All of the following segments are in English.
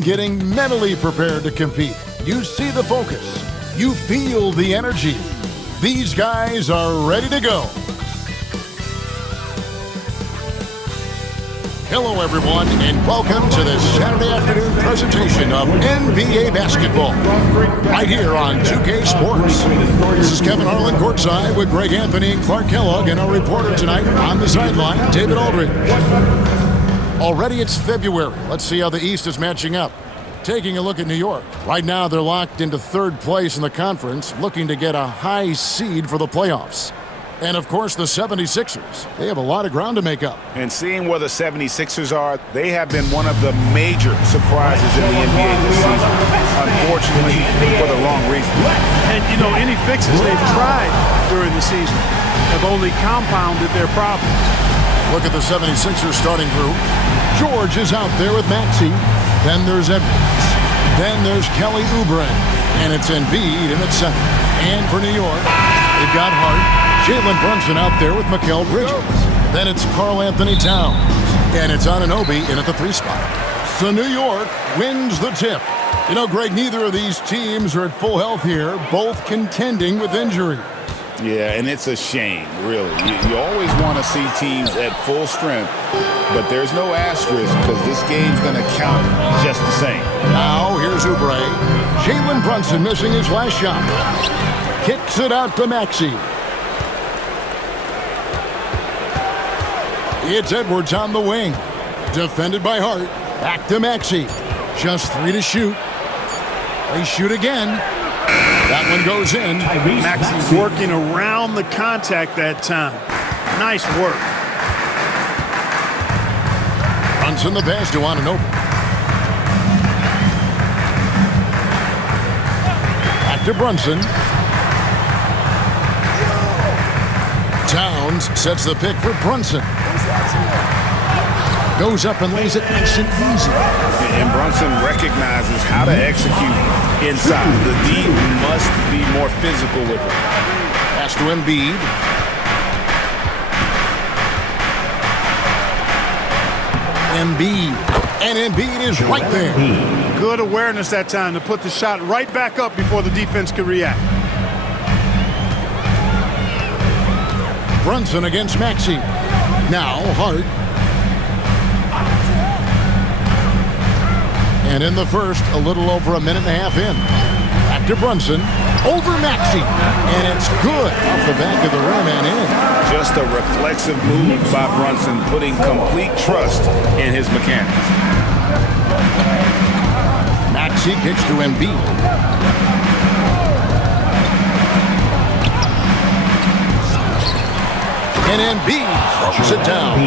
team getting mentally prepared to compete. You see the focus. You feel the energy. These guys are ready to go. Hello, everyone, and welcome to this Saturday afternoon presentation of NBA basketball, right here on 2K Sports. This is Kevin Harlan courtside with Greg Anthony and Clark Kellogg, and our reporter tonight on the sideline, David Aldridge. Already it's February. Let's see how the East is matching up. Taking a look at New York. Right now, they're locked into third place in the conference, looking to get a high seed for the playoffs. And, of course, the 76ers. They have a lot of ground to make up. And seeing where the 76ers are, they have been one of the major surprises in the NBA this season. Unfortunately, for the wrong reason. And, you know, any fixes they've tried during the season have only compounded their problems. Look at the 76ers starting group. George is out there with Maxey. Then there's Edwards. Then there's Kelly Oubre. And it's Embiid in at center. And for New York, they've got Hart. Jalen Brunson out there with Mikal Bridges. Then it's Karl Anthony Towns. And it's Anunoby in at the 3 spot. So New York wins the tip. You know, Greg, neither of these teams are at full health here, both contending with injury. Yeah, and it's a shame, really. You always want to see teams at full strength, but there's no asterisk because this game's going to count just the same. Now, here's Oubre. Jalen Brunson missing his last shot. Kicks it out to Maxey. It's Edwards on the wing. Defended by Hart. Back to Maxey. Just 3 to shoot. They shoot again. That one goes in. Maxey's working around the contact that time. Nice work. Brunson the pass to Anunoby. Back to Brunson. Towns sets the pick for Brunson. Goes up and lays it nice and easy. And Brunson recognizes how to execute inside. The D must be more physical with it. Pass to Embiid. And Embiid is right there. Good awareness that time to put the shot right back up before the defense could react. Brunson against Maxey. Now Hart. And in the first, a little over a minute and a half in. Back to Brunson. Over Maxey. And it's good off the back of the rim and in. Just a reflexive move by Brunson, putting complete trust in his mechanics. Maxey kicks to Embiid. And Embiid throws it down.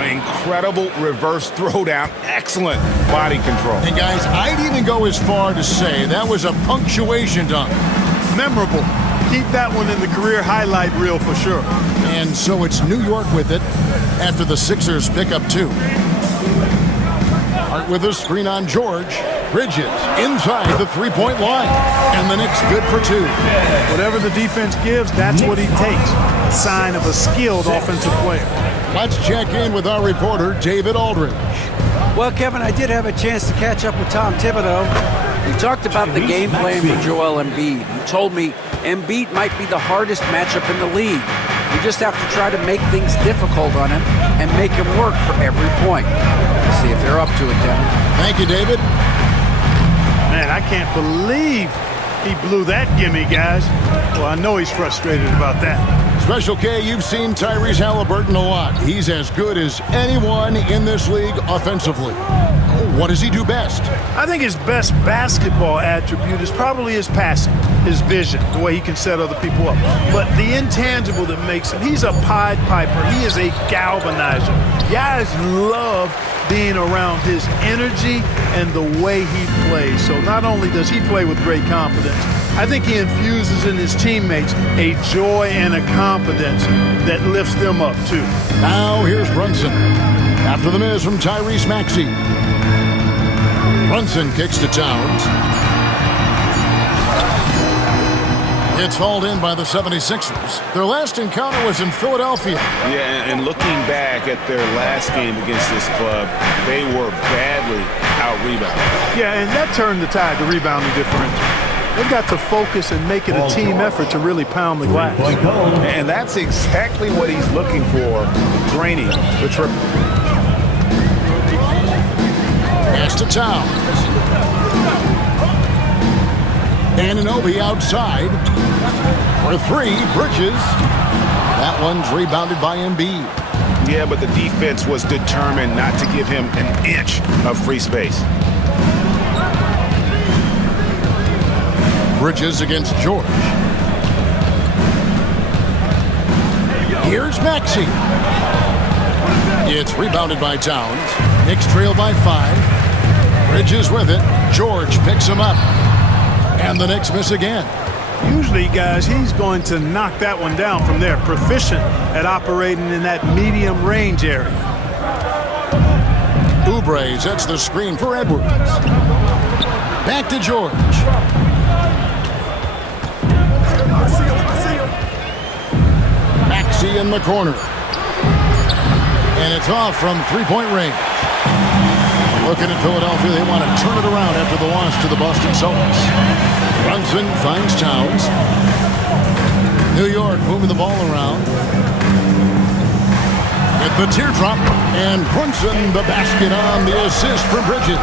An incredible reverse throwdown. Excellent body control. And guys, I'd even go as far to say that was a punctuation dunk. Memorable. Keep that one in the career highlight reel for sure. And so it's New York with it after the Sixers pick up 2. Hart with a screen on George. Bridges inside the 3-point line. And the Knicks good for 2. Whatever the defense gives, that's what he takes. A sign of a skilled offensive player. Let's check in with our reporter, David Aldridge. Well, Kevin, I did have a chance to catch up with Tom Thibodeau. We talked about the game plan for Joel Embiid. He told me Embiid might be the hardest matchup in the league. You just have to try to make things difficult on him and make him work for every point. We'll see if they're up to it, Kevin. Thank you, David. Man, I can't believe he blew that gimme, guys. Well, I know he's frustrated about that. Special K, you've seen Tyrese Halliburton a lot. He's as good as anyone in this league offensively. What does he do best? I think his best basketball attribute is probably his passing, his vision, the way he can set other people up. But the intangible that makes him, he's a Pied Piper. He is a galvanizer. Guys love being around his energy and the way he plays. So not only does he play with great confidence, I think he infuses in his teammates a joy and a confidence that lifts them up too. Now here's Brunson. After the miss from Tyrese Maxey. Brunson kicks to Towns. It's hauled in by the 76ers. Their last encounter was in Philadelphia. Yeah, and looking back at their last game against this club, they were badly out-rebound. Yeah, and that turned the tide, the rebounding differential. They've got to focus and make it a team effort to really pound the glass. And that's exactly what he's looking for, draining the triple. Pass to Towns. Anunoby outside. For three, Bridges. That one's rebounded by Embiid. Yeah, but the defense was determined not to give him an inch of free space. Bridges against George. Here's Maxey. It's rebounded by Towns. Knicks trail by 5. Bridges with it. George picks him up. And the Knicks miss again. Usually, guys, he's going to knock that one down from there. Proficient at operating in that medium range area. Oubre sets the screen for Edwards. Back to George. Maxey in the corner. And it's off from three-point range. Looking at Philadelphia, they want to turn it around after the loss to the Boston Celtics. Brunson finds Towns. New York moving the ball around. With the teardrop, and Brunson the basket on the assist for Bridges.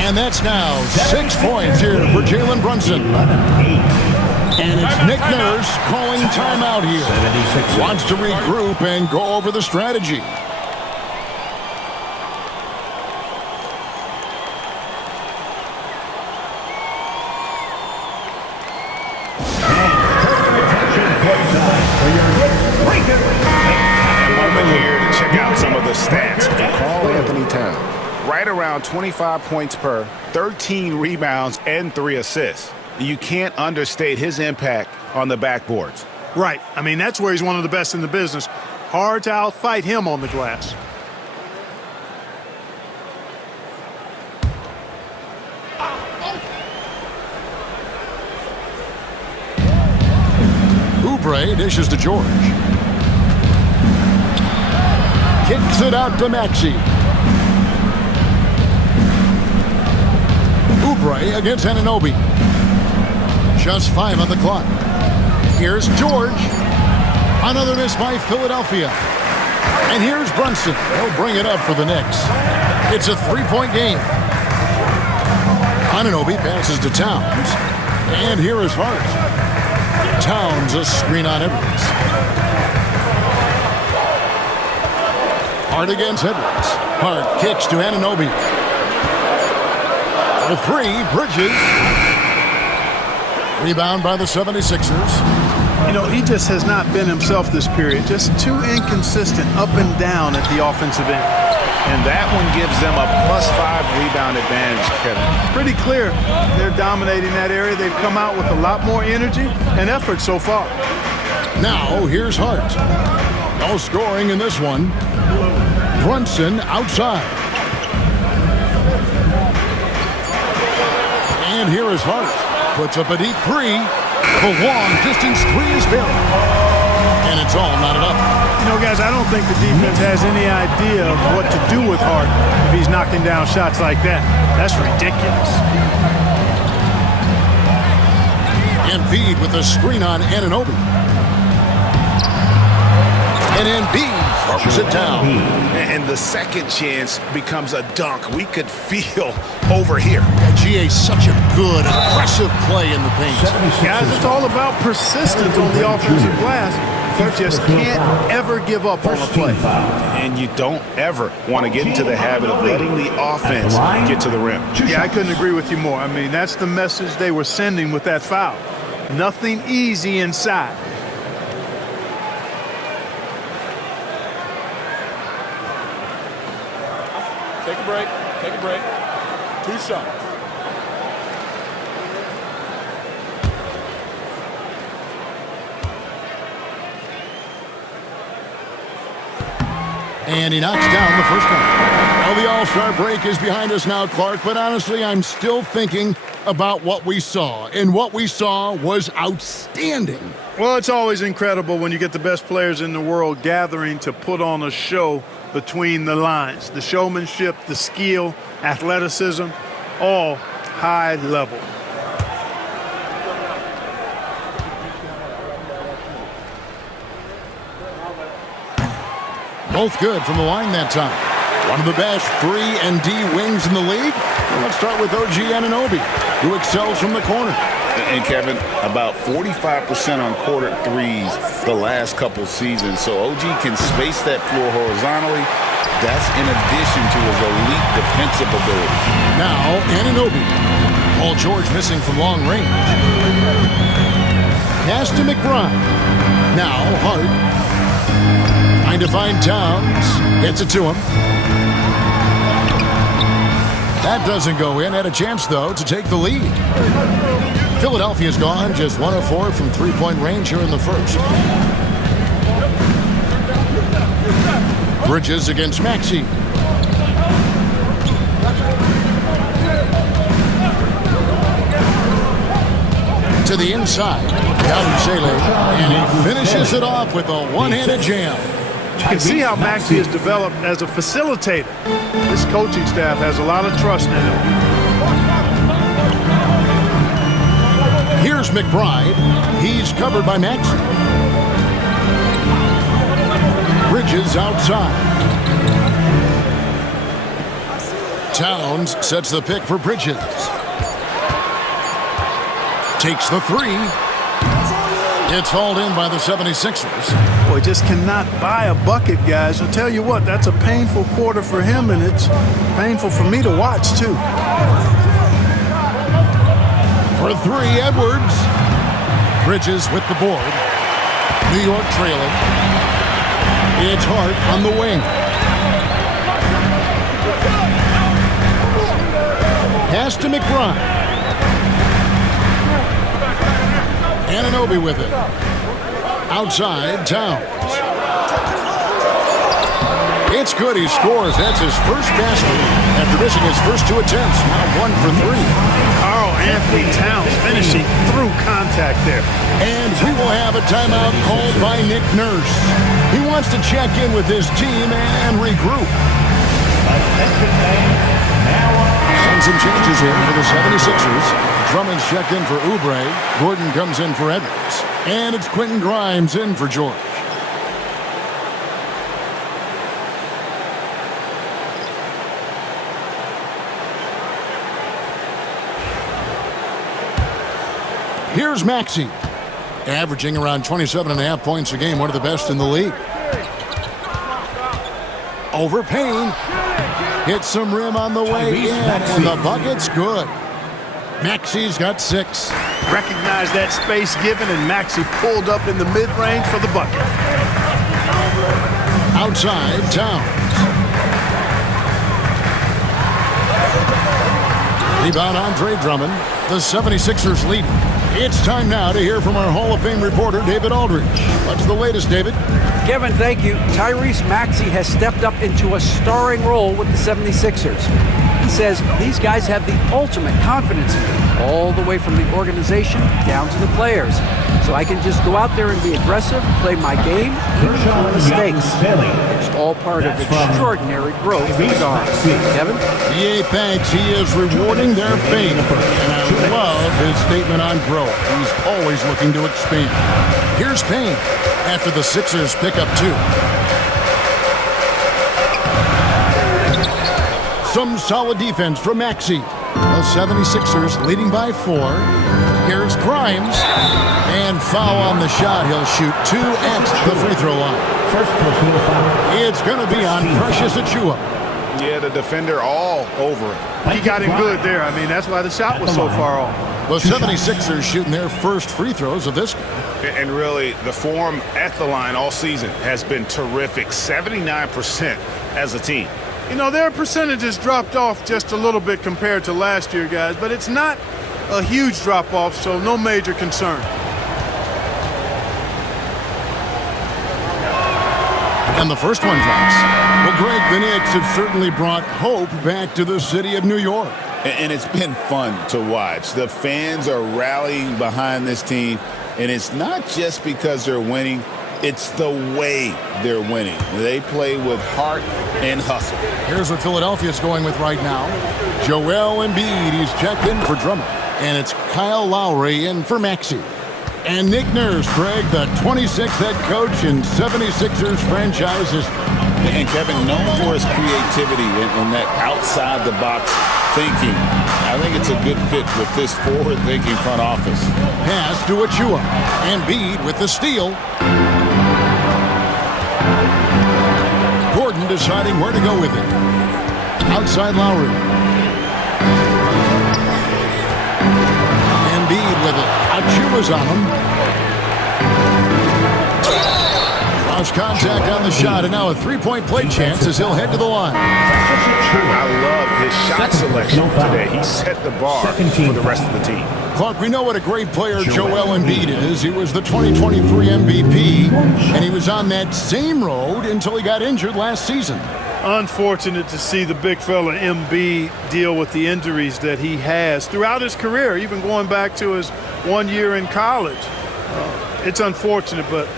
And that's now 6 points here for Jalen Brunson. And it's Nick Nurse calling timeout here. Wants to regroup and go over the strategy. Stats for Karl Anthony Towns. Right around 25 points per, 13 rebounds, and 3 assists. You can't understate his impact on the backboards. Right. I mean, that's where he's one of the best in the business. Hard to outfight him on the glass. Oubre dishes to George. Kicks it out to Maxey. Oubre against Anunoby. Just 5 on the clock. Here's George. Another miss by Philadelphia. And here's Brunson. He'll bring it up for the Knicks. It's a 3-point game. Anunoby passes to Towns. And here is Hart. Towns a screen on Edwards. Hart against Edwards. Hart kicks to Anunoby. For 3, Bridges. Rebound by the 76ers. You know, he just has not been himself this period. Just too inconsistent up and down at the offensive end. And that one gives them a +5 rebound advantage, Kevin. Pretty clear. They're dominating that area. They've come out with a lot more energy and effort so far. Now, here's Hart. No scoring in this one. Brunson outside. And here is Hart. Puts up a deep 3. The long distance 3 is buried. And it's all knotted up. You know, guys, I don't think the defense has any idea of what to do with Hart if he's knocking down shots like that. That's ridiculous. Embiid with a screen on Anunoby. And Embiid throws it down. And the second chance becomes a dunk. We could feel over here. GA, such a good, aggressive play in the paint. Guys, it's all about persistence on the offensive glass. You just can't ever give up on a play. And you don't ever want to get into the habit of letting the offense get to the rim. Yeah, I couldn't agree with you more. I mean, that's the message they were sending with that foul. Nothing easy inside. Take a break. Take a break. 2 shots. And he knocks down the first one. Well, the All-Star break is behind us now, Clark, but honestly, I'm still thinking about what we saw, and what we saw was outstanding. Well, it's always incredible when you get the best players in the world gathering to put on a show between the lines. The showmanship, the skill, athleticism, all high level. Both good from the line that time. One of the best 3 and D wings in the league. Well, let's start with OG Anunoby, who excels from the corner. And Kevin, about 45% on quarter threes the last couple seasons. So OG can space that floor horizontally. That's in addition to his elite defensive ability. Now Anunoby. Paul George missing from long range. Pass to McBride. Now Hart. Trying to find Towns. Gets it to him. That doesn't go in. Had a chance, though, to take the lead. Philadelphia's gone just 1 of 4 from three-point range here in the first. Bridges against Maxey. To the inside. Down to Sele. And he finishes it off with a one-handed jam. You can see how Maxey has developed as a facilitator. This coaching staff has a lot of trust in him. Here's McBride. He's covered by Maxey. Bridges outside. Towns sets the pick for Bridges. Takes the 3. It's hauled in by the 76ers. Boy, just cannot buy a bucket, guys. I'll tell you what, that's a painful quarter for him, and it's painful for me to watch, too. For 3, Edwards. Bridges with the board. New York trailing. It's Hart on the wing. Pass to McBride. Anunoby with it. Outside, Towns. It's good. He scores. That's his first basket after missing his first 2 attempts. Now 1 for 3. Karl Anthony Towns finishing through contact there. And we will have a timeout called by Nick Nurse. He wants to check in with his team and regroup. Some changes here for the 76ers. Drummond's checked in for Oubre. Gordon comes in for Edwards. And it's Quentin Grimes in for George. Here's Maxey. Averaging around 27.5 points a game. One of the best in the league. Over Payne. Hits some rim on the way in, and the bucket's good. Maxey's got 6. Recognized that space given, and Maxey pulled up in the mid-range for the bucket. Outside, Towns. Rebound, Andre Drummond. The 76ers lead. It's time now to hear from our Hall of Fame reporter, David Aldridge. What's the latest, David? Kevin, thank you. Tyrese Maxey has stepped up into a starring role with the 76ers. He says these guys have the ultimate confidence in him, all the way from the organization down to the players. So I can just go out there and be aggressive, play my game, even through mistakes. It's all part of extraordinary growth for the guards. Kevin? Yeah, thanks. He is rewarding their faith. And I love his statement on growth. He's always looking to expand. Here's Payne after the Sixers pick up 2. Some solid defense from Maxey. The 76ers leading by 4. Here's Grimes. And foul on the shot. He'll shoot 2 at the free throw line. First personal foul. It's going to be on Precious Achiuwa. Yeah, the defender all over it. He got him good there. I mean, that's why the shot was so far off. The 76ers shooting their first free throws of this game. And really, the form at the line all season has been terrific. 79% as a team. You know, their percentages dropped off just a little bit compared to last year, guys, but it's not a huge drop-off, so no major concern. And the first one drops. Well, Greg, the Knicks have certainly brought hope back to the city of New York. And it's been fun to watch. The fans are rallying behind this team, and it's not just because they're winning. It's the way they're winning. They play with heart and hustle. Here's what Philadelphia's going with right now. Joel Embiid, he's checked in for Drummond. And it's Kyle Lowry in for Maxey. And Nick Nurse, Greg, the 26th head coach in 76ers franchise history. And Kevin, known for his creativity and that outside-the-box thinking. I think it's a good fit with this forward-thinking front office. Pass to Achua. Embiid with the steal. Gordon deciding where to go with it. Outside Lowry. Embiid with it. Achua's on him. Cross contact on the shot, and now a three-point play chance as he'll head to the line. I love his shot selection today. He set the bar for the rest of the team. Clark, we know what a great player Joel Embiid is. He was the 2023 MVP, and he was on that same road until he got injured last season. Unfortunate to see the big fella Embiid deal with the injuries that he has throughout his career, even going back to his 1 year in college. It's unfortunate, but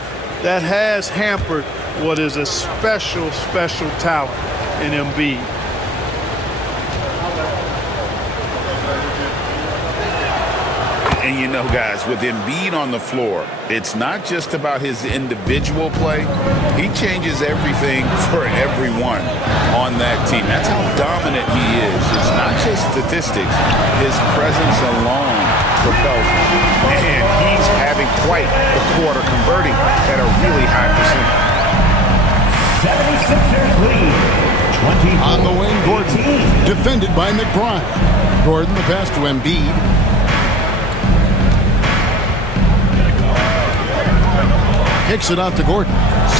that has hampered what is a special, special talent in Embiid. And you know, guys, with Embiid on the floor, it's not just about his individual play. He changes everything for everyone on that team. That's how dominant he is. It's not just statistics. His presence alone propels him. And he's having quite the quarter, converting at a really high percentage. 76ers lead. On the wing, Gordon, defended by McBride. Gordon, the pass to Embiid. Kicks it out to Gordon.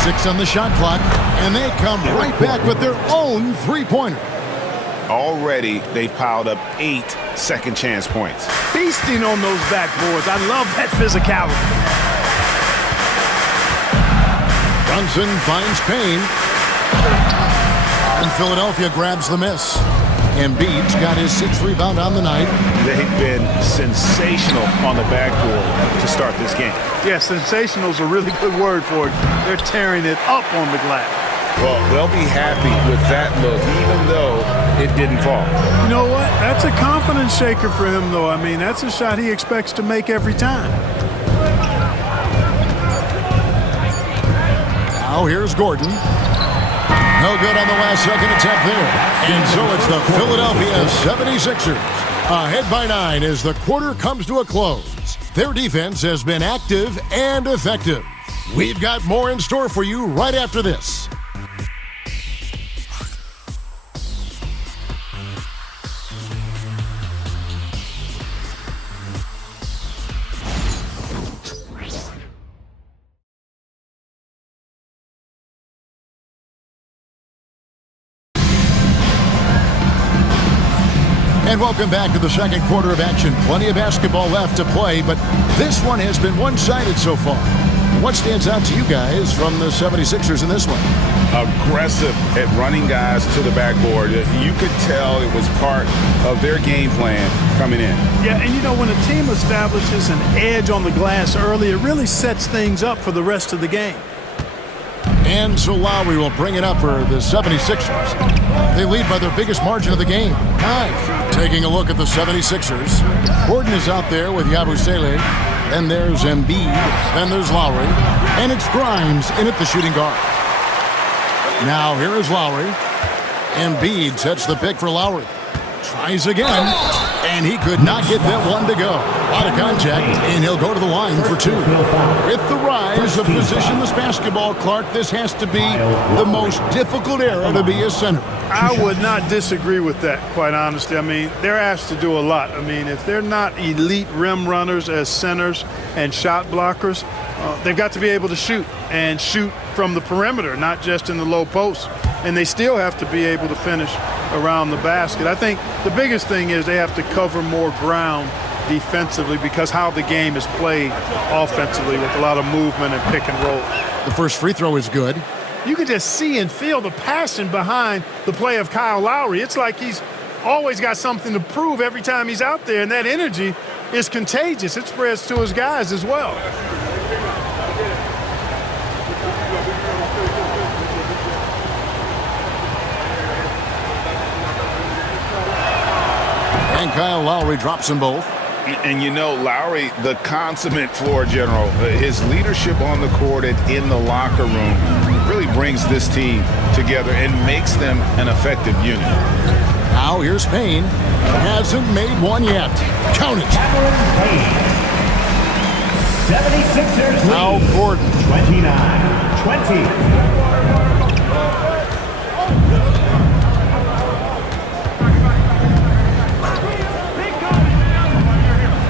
6 on the shot clock, and they come right back with their own three-pointer. Already, they piled up 8 second chance points. Feasting on those backboards. I love that physicality. Brunson finds Payne. And Philadelphia grabs the miss. Embiid's got his 6th rebound on the night. They've been sensational on the backboard to start this game. Yeah, sensational is a really good word for it. They're tearing it up on the glass. Well, they'll be happy with that look, even though it didn't fall. You know what? That's a confidence shaker for him, though. I mean, that's a shot he expects to make every time. Now here's Gordon. No good on the last second attempt there. And so it's the Philadelphia 76ers. Ahead by 9 as the quarter comes to a close. Their defense has been active and effective. We've got more in store for you right after this. And welcome back to the second quarter of action. Plenty of basketball left to play, but this one has been one-sided so far. What stands out to you guys from the 76ers in this one? Aggressive at running guys to the backboard. You could tell it was part of their game plan coming in. Yeah, and you know, when a team establishes an edge on the glass early, it really sets things up for the rest of the game. And so Lowry will bring it up for the 76ers. They lead by their biggest margin of the game, 9. Taking a look at the 76ers. Gordon is out there with Yabusele. Then there's Embiid. Then there's Lowry. And it's Grimes in at the shooting guard. Now here is Lowry. Embiid sets the pick for Lowry. Tries again. And he could not get that one to go. Out of contact, and he'll go to the line for 2. With the rise of positionless basketball, Clark, this has to be the most difficult era to be a center. I would not disagree with that, quite honestly. I mean, they're asked to do a lot. I mean, if they're not elite rim runners as centers and shot blockers, they've got to be able to shoot and shoot from the perimeter, not just in the low post. And they still have to be able to finish around the basket. I think the biggest thing is they have to cover more ground defensively because how the game is played offensively with a lot of movement and pick and roll. The first free throw is good. You can just see and feel the passion behind the play of Kyle Lowry. It's like he's always got something to prove every time he's out there, and that energy is contagious. It spreads to his guys as well. And Kyle Lowry drops them both. And you know, Lowry, the consummate floor general, his leadership on the court and in the locker room really brings this team together and makes them an effective unit. Now here's Payne. Hasn't made one yet. Count it. 76ers Now Gordon. 29-20.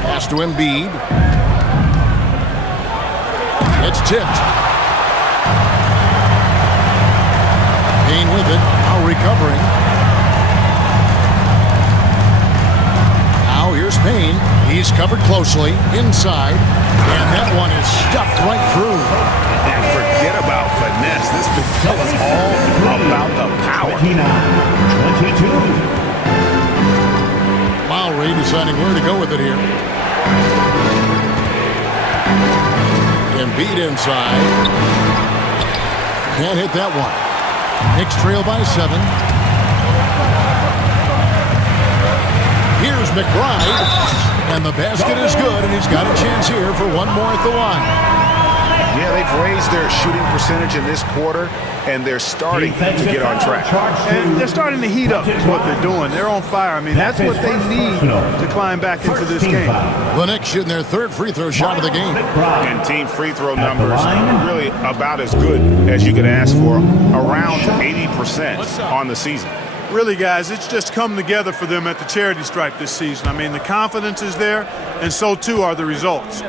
Pass to Embiid. It's tipped. Payne with it. Now recovering. Now here's Payne. He's covered closely. Inside. And that one is stuffed right through. And forget about finesse. This is all about the power. 29-22. Lowry deciding where to go with it here. Embiid inside. Can't hit that one. Knicks trail by 7. Here's McBride. And the basket is good, and he's got a chance here for one more at the line. Yeah, they've raised their shooting percentage in this quarter, and they're starting to get on track. And they're starting to heat up is what they're doing. They're on fire. I mean, that's what they need to climb back into this game. The Knicks shooting their third free throw shot of the game. And team free throw numbers really about as good as you could ask for, around 80% on the season. Really, guys, it's just come together for them at the charity stripe this season. I mean, the confidence is there, and so too are the results.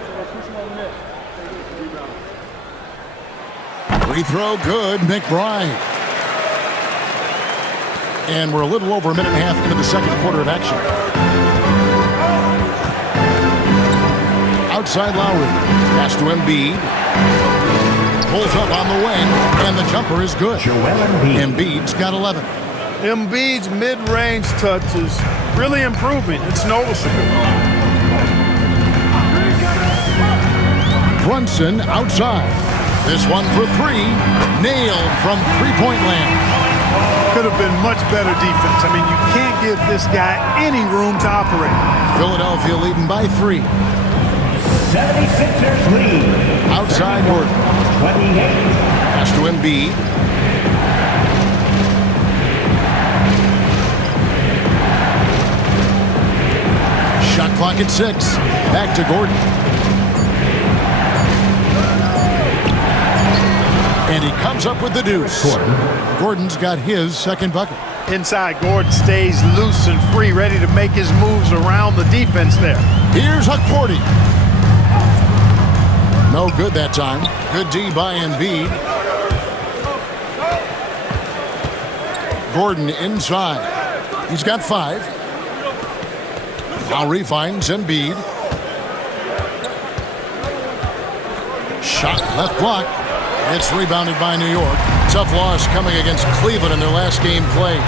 Free throw good, McBride. And we're a little over a minute and a half into the second quarter of action. Outside Lowry. Pass to Embiid. Pulls up on the wing, and the jumper is good. Embiid's got 11. Embiid's mid-range touch is really improving. It's noticeable. Brunson outside. This one for 3. Nailed from three-point land. Could have been much better defense. I mean, you can't give this guy any room to operate. Philadelphia leading by 3. 76ers lead. Outside Gordon. 28. Pass to Embiid. Shot clock at 6. Back to Gordon. And he comes up with the deuce. Gordon's got his second bucket. Inside, Gordon stays loose and free, ready to make his moves around the defense there. Here's Huckporty. No good that time. Good D by Embiid. Gordon inside. He's got 5. Lowry finds Embiid. Shot left block. It's rebounded by New York. Tough loss coming against Cleveland in their last game played.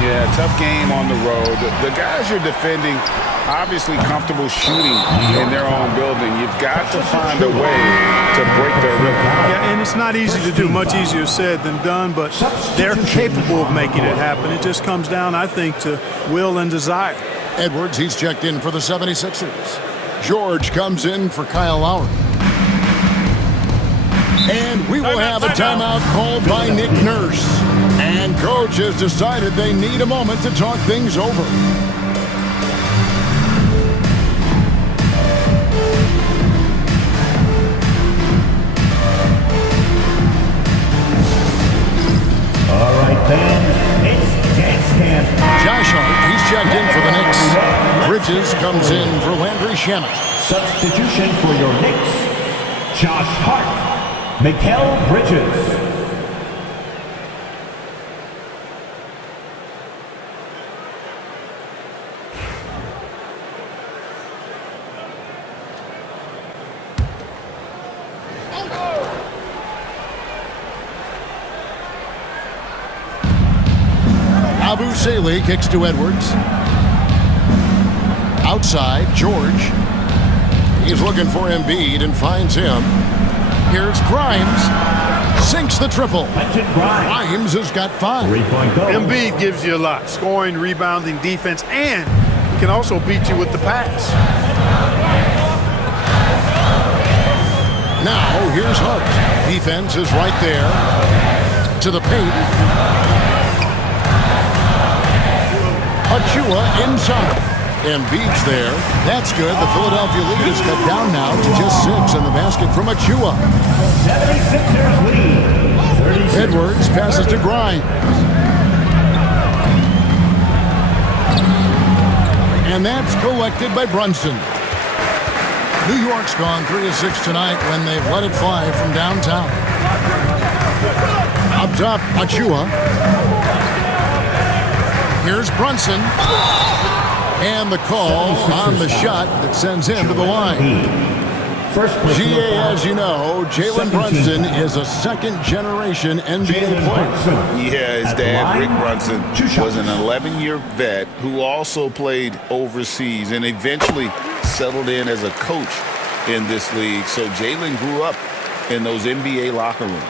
Yeah, tough game on the road. The guys you're defending, obviously comfortable shooting in their own building. You've got to find a way to break their rhythm. Yeah, and it's not easy to do. Much easier said than done, but they're capable of making it happen. It just comes down, I think, to will and desire. Edwards, he's checked in for the 76ers. George comes in for Kyle Lowry. And we will have a timeout called by Nick Nurse. And coach has decided they need a moment to talk things over. All right, fans, it's dance camp. Josh Hart, he's checked in for the Knicks. Bridges comes in for Landry Shamet. Substitution for your Knicks, Josh Hart. Mikal Bridges. Yabusele kicks to Edwards. Outside, George. He's looking for Embiid and finds him. Here's Grimes. Sinks the triple. Grimes has got 5. Embiid gives you a lot. Scoring, rebounding, defense, and he can also beat you with the pass. Now, here's Hart. Defense is right there. To the paint. Achua inside. Embiid's there. That's good. The Philadelphia lead is cut down now to just 6 in the basket from Achua. 76ers lead. Edwards passes to Grimes. And that's collected by Brunson. New York's gone 3 of 6 tonight when they've let it fly from downtown. Up top, Achua. Here's Brunson. And the call on the shot that sends him to the line. GA, as you know, Jalen Brunson is a second-generation NBA player. Yeah, his dad, Rick Brunson, was an 11-year vet who also played overseas and eventually settled in as a coach in this league. So Jalen grew up in those NBA locker rooms.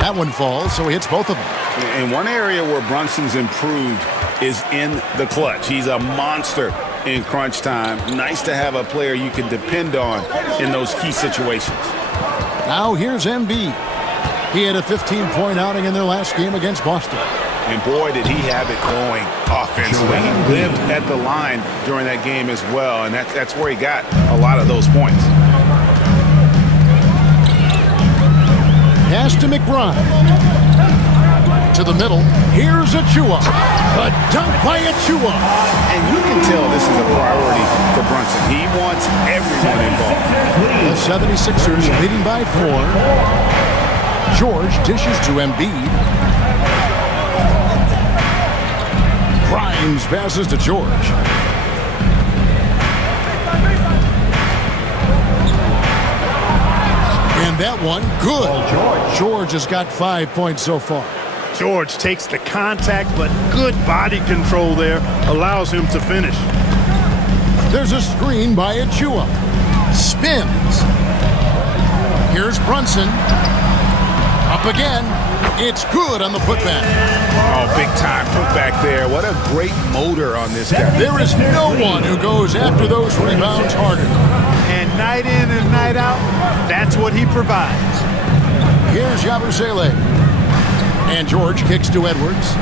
That one falls, so he hits both of them. And one area where Brunson's improved is in the clutch. He's a monster in crunch time. Nice to have a player you can depend on in those key situations. Now here's Embiid. He had a 15-point outing in their last game against Boston. And boy, did he have it going offensively. He lived at the line during that game as well, and that's where he got a lot of those points. Pass to McBride. To the middle. Here's Achua. A dunk by Achua. And you can tell this is a priority for Brunson. He wants everyone involved. The 76ers leading by 4. George dishes to Embiid. Grimes passes to George. And that one, good. George has got 5 points so far. George takes the contact, but good body control there allows him to finish. There's a screen by Achua. Spins. Here's Brunson. Up again. It's good on the putback. Oh, big time putback there. What a great motor on this guy. There is no one who goes after those rebounds harder. And night in and night out, that's what he provides. Here's Yabusele. And George kicks to Edwards.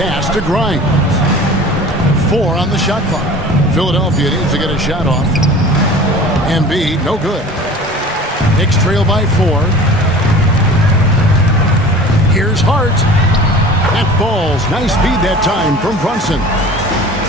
Pass to Grimes. 4 on the shot clock. Philadelphia needs to get a shot off. Embiid, no good. Knicks trail by 4. Here's Hart. That falls. Nice feed that time from Brunson.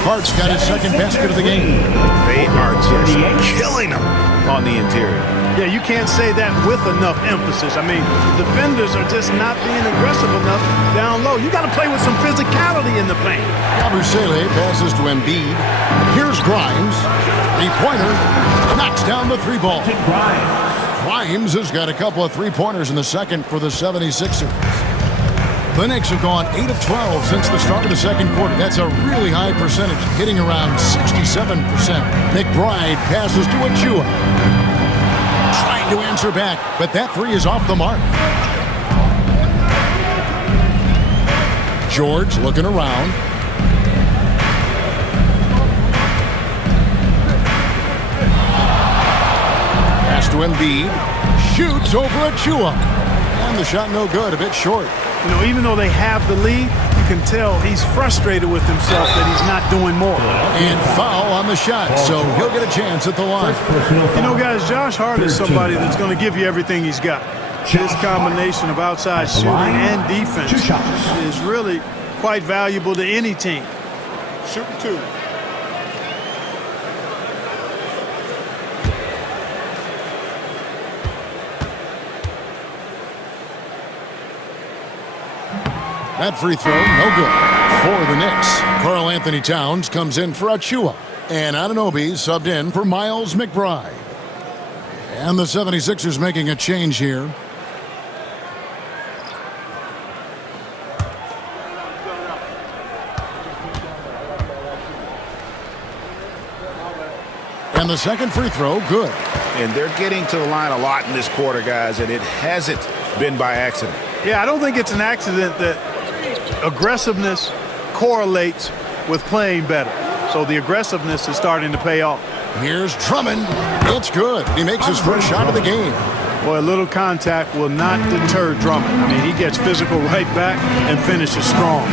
Hart's got his second basket of the game. They are just killing him on the interior. Yeah, you can't say that with enough emphasis. I mean, the defenders are just not being aggressive enough down low. You got to play with some physicality in the paint. Yabusele passes to Embiid. Here's Grimes. Three-pointer. Knocks down the 3-ball. Grimes has got a couple of 3-pointers in the second for the 76ers. The Knicks have gone 8 of 12 since the start of the second quarter. That's a really high percentage, hitting around 67%. McBride passes to Achua. Trying to answer back, but that 3 is off the mark. George looking around. Pass to Embiid. Shoots over Achua. And the shot no good, a bit short. You know, even though they have the lead, you can tell he's frustrated with himself that he's not doing more. And foul on the shot, so he'll get a chance at the line. You know, guys, Josh Hart is somebody that's going to give you everything he's got. His combination of outside shooting and defense is really quite valuable to any team. Shooting 2. That free throw, no good. For the Knicks, Karl Anthony Towns comes in for Achua. And Anunoby subbed in for Miles McBride. And the 76ers making a change here. And the second free throw, good. And they're getting to the line a lot in this quarter, guys, and it hasn't been by accident. Yeah, I don't think it's an accident that aggressiveness correlates with playing better. So the aggressiveness is starting to pay off. Here's Drummond. It's good. He makes his first shot of the game. Boy, a little contact will not deter Drummond. I mean, he gets physical right back and finishes strong.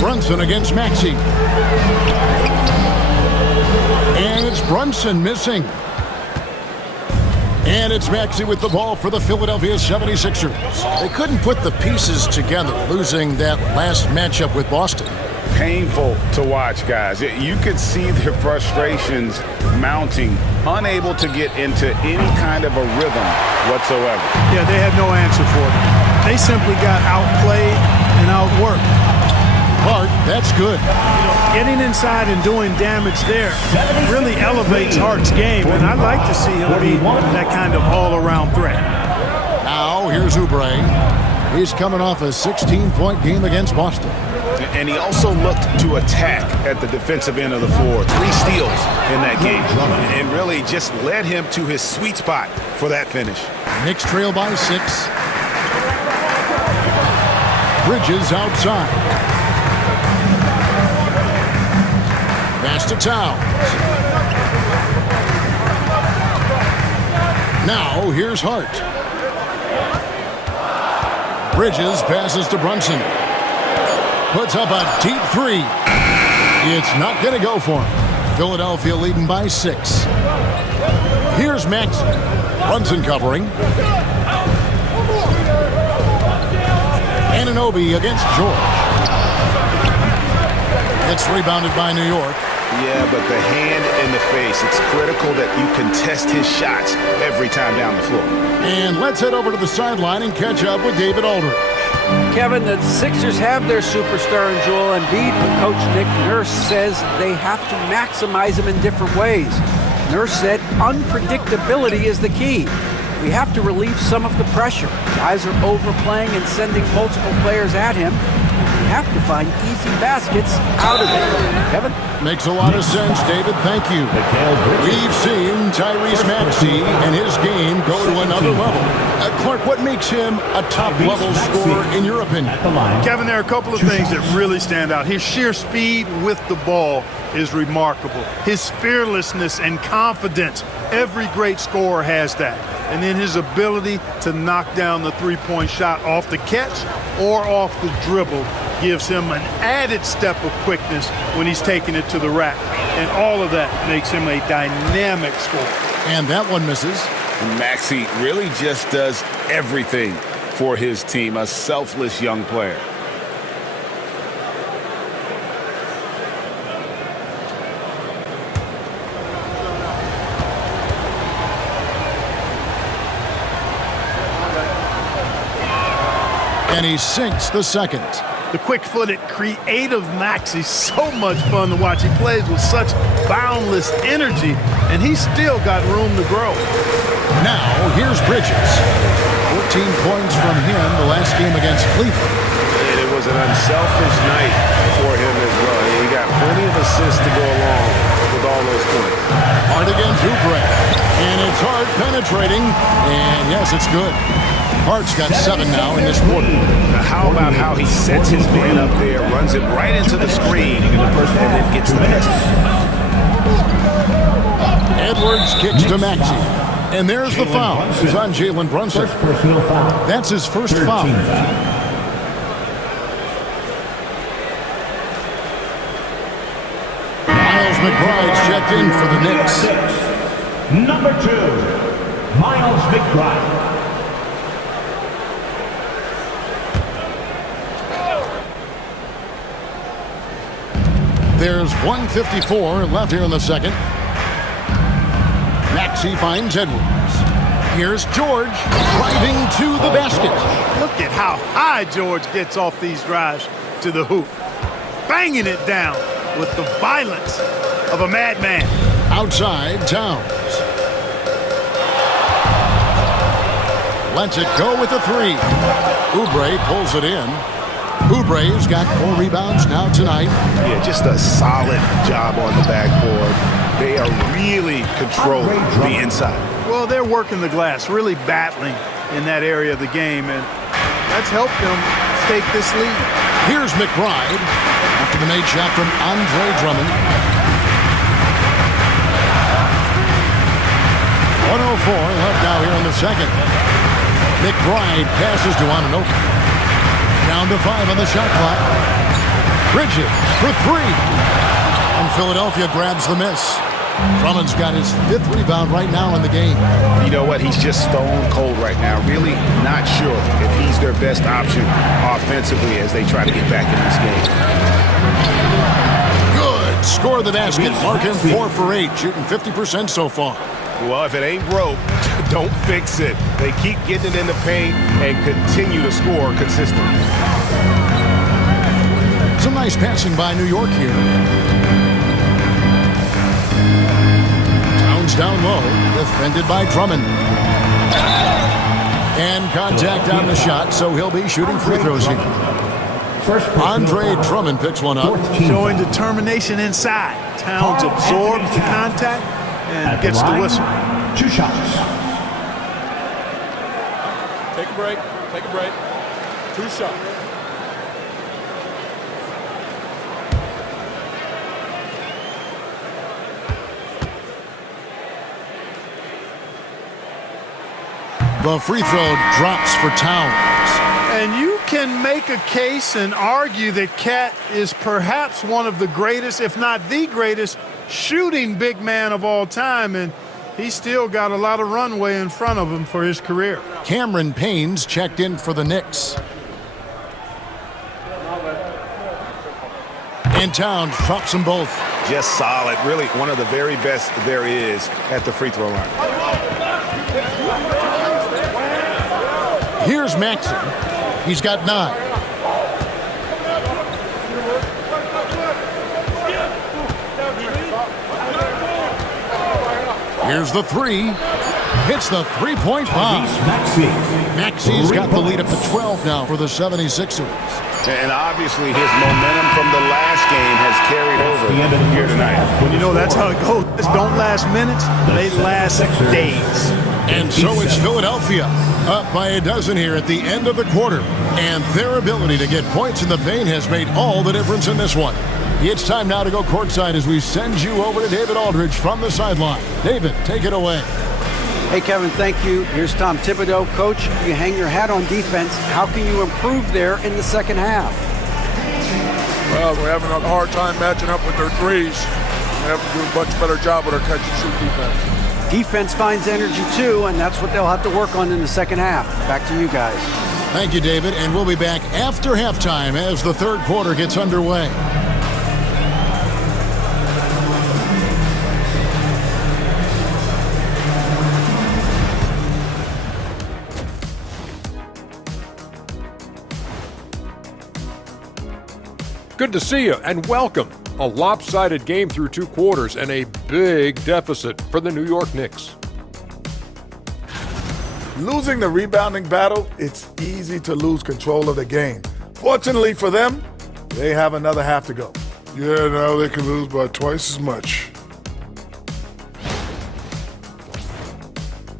Brunson against Maxey. And it's Brunson missing. And it's Maxey with the ball for the Philadelphia 76ers. They couldn't put the pieces together, losing that last matchup with Boston. Painful to watch, guys. You could see their frustrations mounting, unable to get into any kind of a rhythm whatsoever. Yeah, they had no answer for it. They simply got outplayed and outworked. Hart, that's good. Getting inside and doing damage there really elevates Hart's game, and I'd like to see him be that kind of all-around threat. Now, here's Oubre. He's coming off a 16-point game against Boston. And he also looked to attack at the defensive end of the floor. 3 steals in that game. And really just led him to his sweet spot for that finish. Knicks trail by 6. Bridges outside. Pass to Towns. Now, here's Hart. Bridges passes to Brunson. Puts up a deep 3. It's not going to go for him. Philadelphia leading by 6. Here's Maxey. Brunson covering. Anunoby against George. It's rebounded by New York. Yeah, but the hand in the face, it's critical that you contest his shots every time down the floor. And let's head over to the sideline and catch up with David Aldridge. Kevin, the Sixers have their superstar in Joel Embiid, but Coach Nick Nurse says they have to maximize him in different ways. Nurse said unpredictability is the key. We have to relieve some of the pressure. Guys are overplaying and sending multiple players at him. We have to find easy baskets out of it. Kevin? Makes a lot of sense, David. Thank you. We've seen Tyrese Maxey and his game go to another level. Clark, what makes him a top-level scorer in your opinion? Kevin, there are a couple of things that really stand out. His sheer speed with the ball is remarkable. His fearlessness and confidence, every great scorer has that. And then his ability to knock down the three-point shot off the catch or off the dribble gives him an added step of quickness when he's taking it to the rack. And all of that makes him a dynamic scorer. And that one misses. Maxey really just does everything for his team, a selfless young player. And he sinks the second. The quick-footed, creative Maxey, so much fun to watch. He plays with such boundless energy, and he's still got room to grow. Now, here's Bridges. 14 points from him the last game against Cleveland. And it was an unselfish night for him as well. He got plenty of assists to go along with all those points. Hard against Oubre. And it's Hart penetrating. And yes, it's good. Hart's got 7 now in this quarter. Now how about how he sets his man up there, runs it right into the screen, and then gets the pass. Edwards kicks to Maxey. And there's the foul. It's on Jalen Brunson. That's his first foul. Miles McBride's checked in for the Knicks. Number 2, Miles McBride. There's 1:54 left here in the second. Maxey finds Edwards. Here's George driving to the basket. Look at how high George gets off these drives to the hoop. Banging it down with the violence of a madman. Outside, Towns. Lets it go with the three. Oubre pulls it in. Oubre's got 4 rebounds now tonight. Yeah, just a solid job on the backboard. They are really controlling the inside. Well, they're working the glass, really battling in that area of the game, and that's helped them take this lead. Here's McBride after the made shot from Andre Drummond. 1:04 left now here in the second. McBride passes to Anunoby. Down to 5 on the shot clock. Bridges for 3. And Philadelphia grabs the miss. Drummond's got his 5th rebound right now in the game. You know what? He's just stone cold right now. Really not sure if he's their best option offensively as they try to get back in this game. Good. Score the basket. Mark him 4 for 8, shooting 50% so far. Well, if it ain't broke, don't fix it. They keep getting it in the paint and continue to score consistently. Some nice passing by New York here. Towns down low, defended by Drummond. And contact on the shot, so he'll be shooting free throws here. Andre Drummond picks one up. Showing determination inside. Towns absorbs the contact and gets the whistle. 2 shots. Take a break. Take a break. 2 shots. The free throw drops for Towns. And you can make a case and argue that Cat is perhaps one of the greatest, if not the greatest, shooting big man of all time, and he's still got a lot of runway in front of him for his career. Cameron Payne's checked in for the Knicks. And Towns drops them both. Just solid. Really one of the very best there is at the free throw line. Here's Maxey. He's got 9. Here's the 3. Hits the three-point bomb. Maxey's got the lead up to 12 now for the 76ers. And obviously his momentum from the last game has carried over here tonight. You know, that's how it goes. It don't last minutes, they last days. And so it's Philadelphia up by a dozen here at the end of the quarter. And their ability to get points in the paint has made all the difference in this one. It's time now to go courtside as we send you over to David Aldridge from the sideline. David, take it away. Hey, Kevin, thank you. Here's Tom Thibodeau. Coach, you hang your hat on defense. How can you improve there in the second half? Well, we're having a hard time matching up with their threes. We have to do a much better job with our catch-and-shoot defense. Defense finds energy, too, and that's what they'll have to work on in the second half. Back to you guys. Thank you, David, and we'll be back after halftime as the third quarter gets underway. Good to see you and welcome. A lopsided game through 2 quarters and a big deficit for the New York Knicks. Losing the rebounding battle, it's easy to lose control of the game. Fortunately for them, they have another half to go. Yeah, now they can lose by twice as much.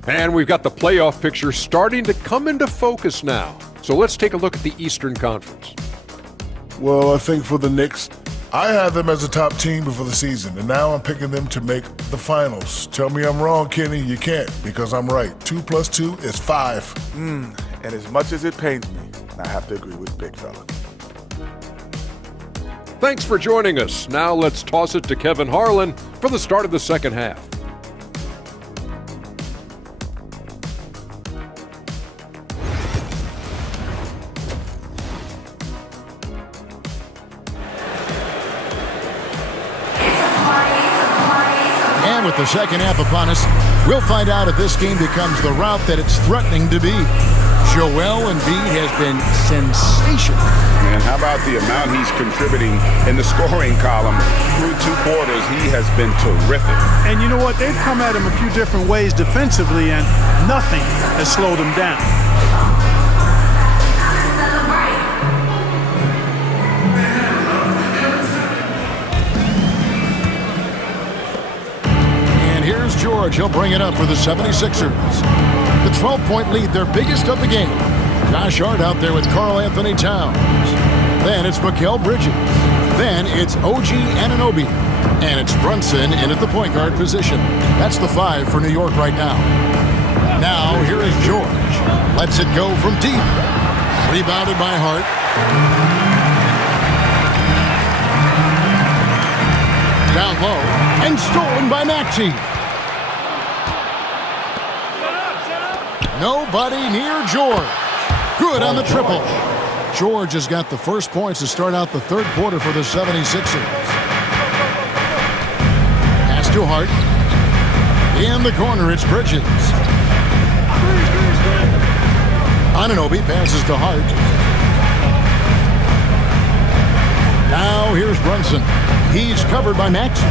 And we've got the playoff picture starting to come into focus now. So let's take a look at the Eastern Conference. Well, I think for the Knicks, I had them as a top team before the season, and now I'm picking them to make the finals. Tell me I'm wrong, Kenny. You can't, because I'm right. 2 + 2 is 5. And as much as it pains me, I have to agree with Big Fella. Thanks for joining us. Now let's toss it to Kevin Harlan for the start of the second half. And with the second half upon us, we'll find out if this game becomes the route that it's threatening to be. Joel Embiid has been sensational. Man, how about the amount he's contributing in the scoring column through 2 quarters? He has been terrific. And you know what? They've come at him a few different ways defensively, and nothing has slowed him down. George, he'll bring it up for the 76ers. The 12-point lead, their biggest of the game. Josh Hart out there with Karl Anthony Towns. Then it's Mikal Bridges. Then it's OG Anunoby. And it's Brunson in at the point guard position. That's the 5 for New York right now. Now, here is George. Lets it go from deep. Rebounded by Hart. Down low. And stolen by Maxey. Nobody near George. Good on the triple. George has got the first points to start out the third quarter for the 76ers. Pass to Hart. In the corner, it's Bridges. Anunoby passes to Hart. Now here's Brunson. He's covered by Maxey.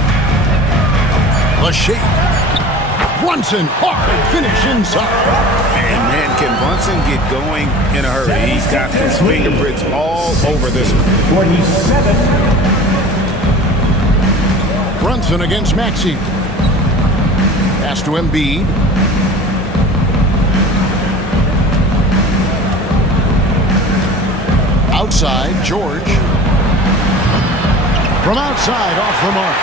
A shake. Brunson, hard finish inside. And man, can Brunson get going in a hurry? He's got his fingerprints all over this one. 47. Brunson against Maxey. Pass to Embiid. Outside, George. From outside, off the mark.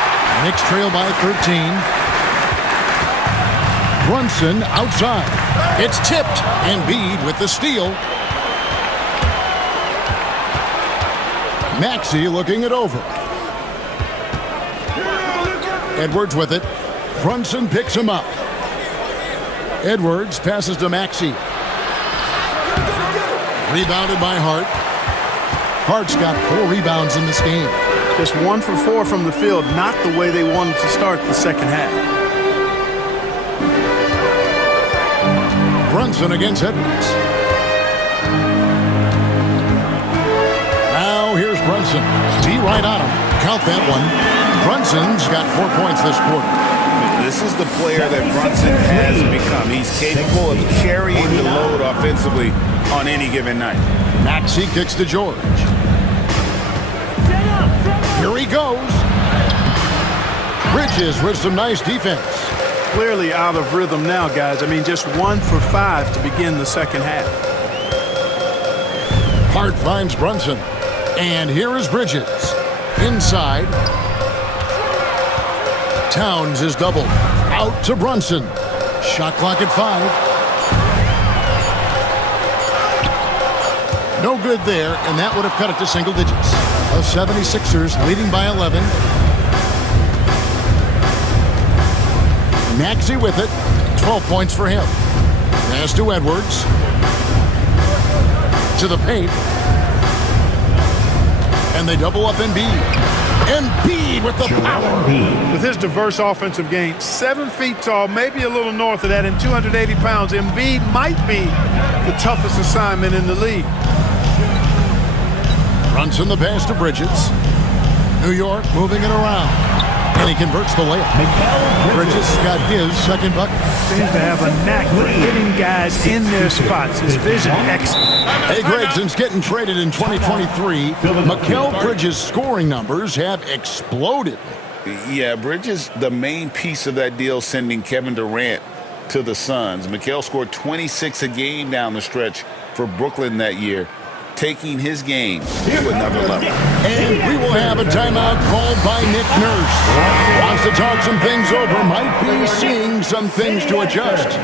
Knicks trail by 13. Brunson outside. It's tipped. Embiid with the steal. Maxey looking it over. Edwards with it. Brunson picks him up. Edwards passes to Maxey. Rebounded by Hart. Hart's got 4 rebounds in this game. Just 1 for 4 from the field, not the way they wanted to start the second half. Brunson against Edwards. Now here's Brunson. Be right on him. Count that one. Brunson's got 4 points this quarter. This is the player that Brunson has become. He's capable of carrying the load offensively on any given night. Maxey kicks to George. Here he goes. Bridges with some nice defense. Clearly out of rhythm now, guys. I mean, just 1 for 5 to begin the second half. Hart finds Brunson. And here is Bridges. Inside. Towns is doubled. Out to Brunson. Shot clock at 5. No good there, and that would have cut it to single digits. The 76ers leading by 11. Maxey with it. 12 points for him. Pass to Edwards. To the paint. And they double up Embiid. Embiid with the power. With his diverse offensive game, 7 feet tall, maybe a little north of that, and 280 pounds, Embiid might be the toughest assignment in the league. Brunson the pass to Bridges. New York moving it around. And he converts the layup. Bridges got his second bucket. Seems to have a knack for hitting guys in their spots. His vision excellent. Hey, Greg, since getting traded in 2023, Mikal Bridges' scoring numbers have exploded. Yeah, Bridges, the main piece of that deal, sending Kevin Durant to the Suns. Mikal scored 26 a game down the stretch for Brooklyn that year, taking his game to another level. And we will have a timeout called by Nick Nurse. Wants to talk some things over, might be seeing some things to adjust.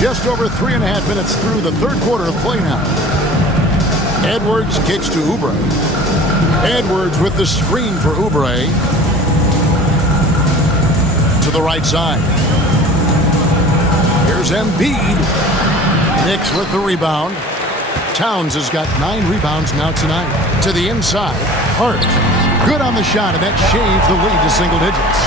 Just over 3.5 minutes through the third quarter of play now. Edwards kicks to Oubre. Edwards with the screen for Oubre. To the right side. Here's Embiid. Knicks with the rebound. Towns has got 9 rebounds now tonight. To the inside. Hart. Good on the shot, and that shaves the lead to single digits.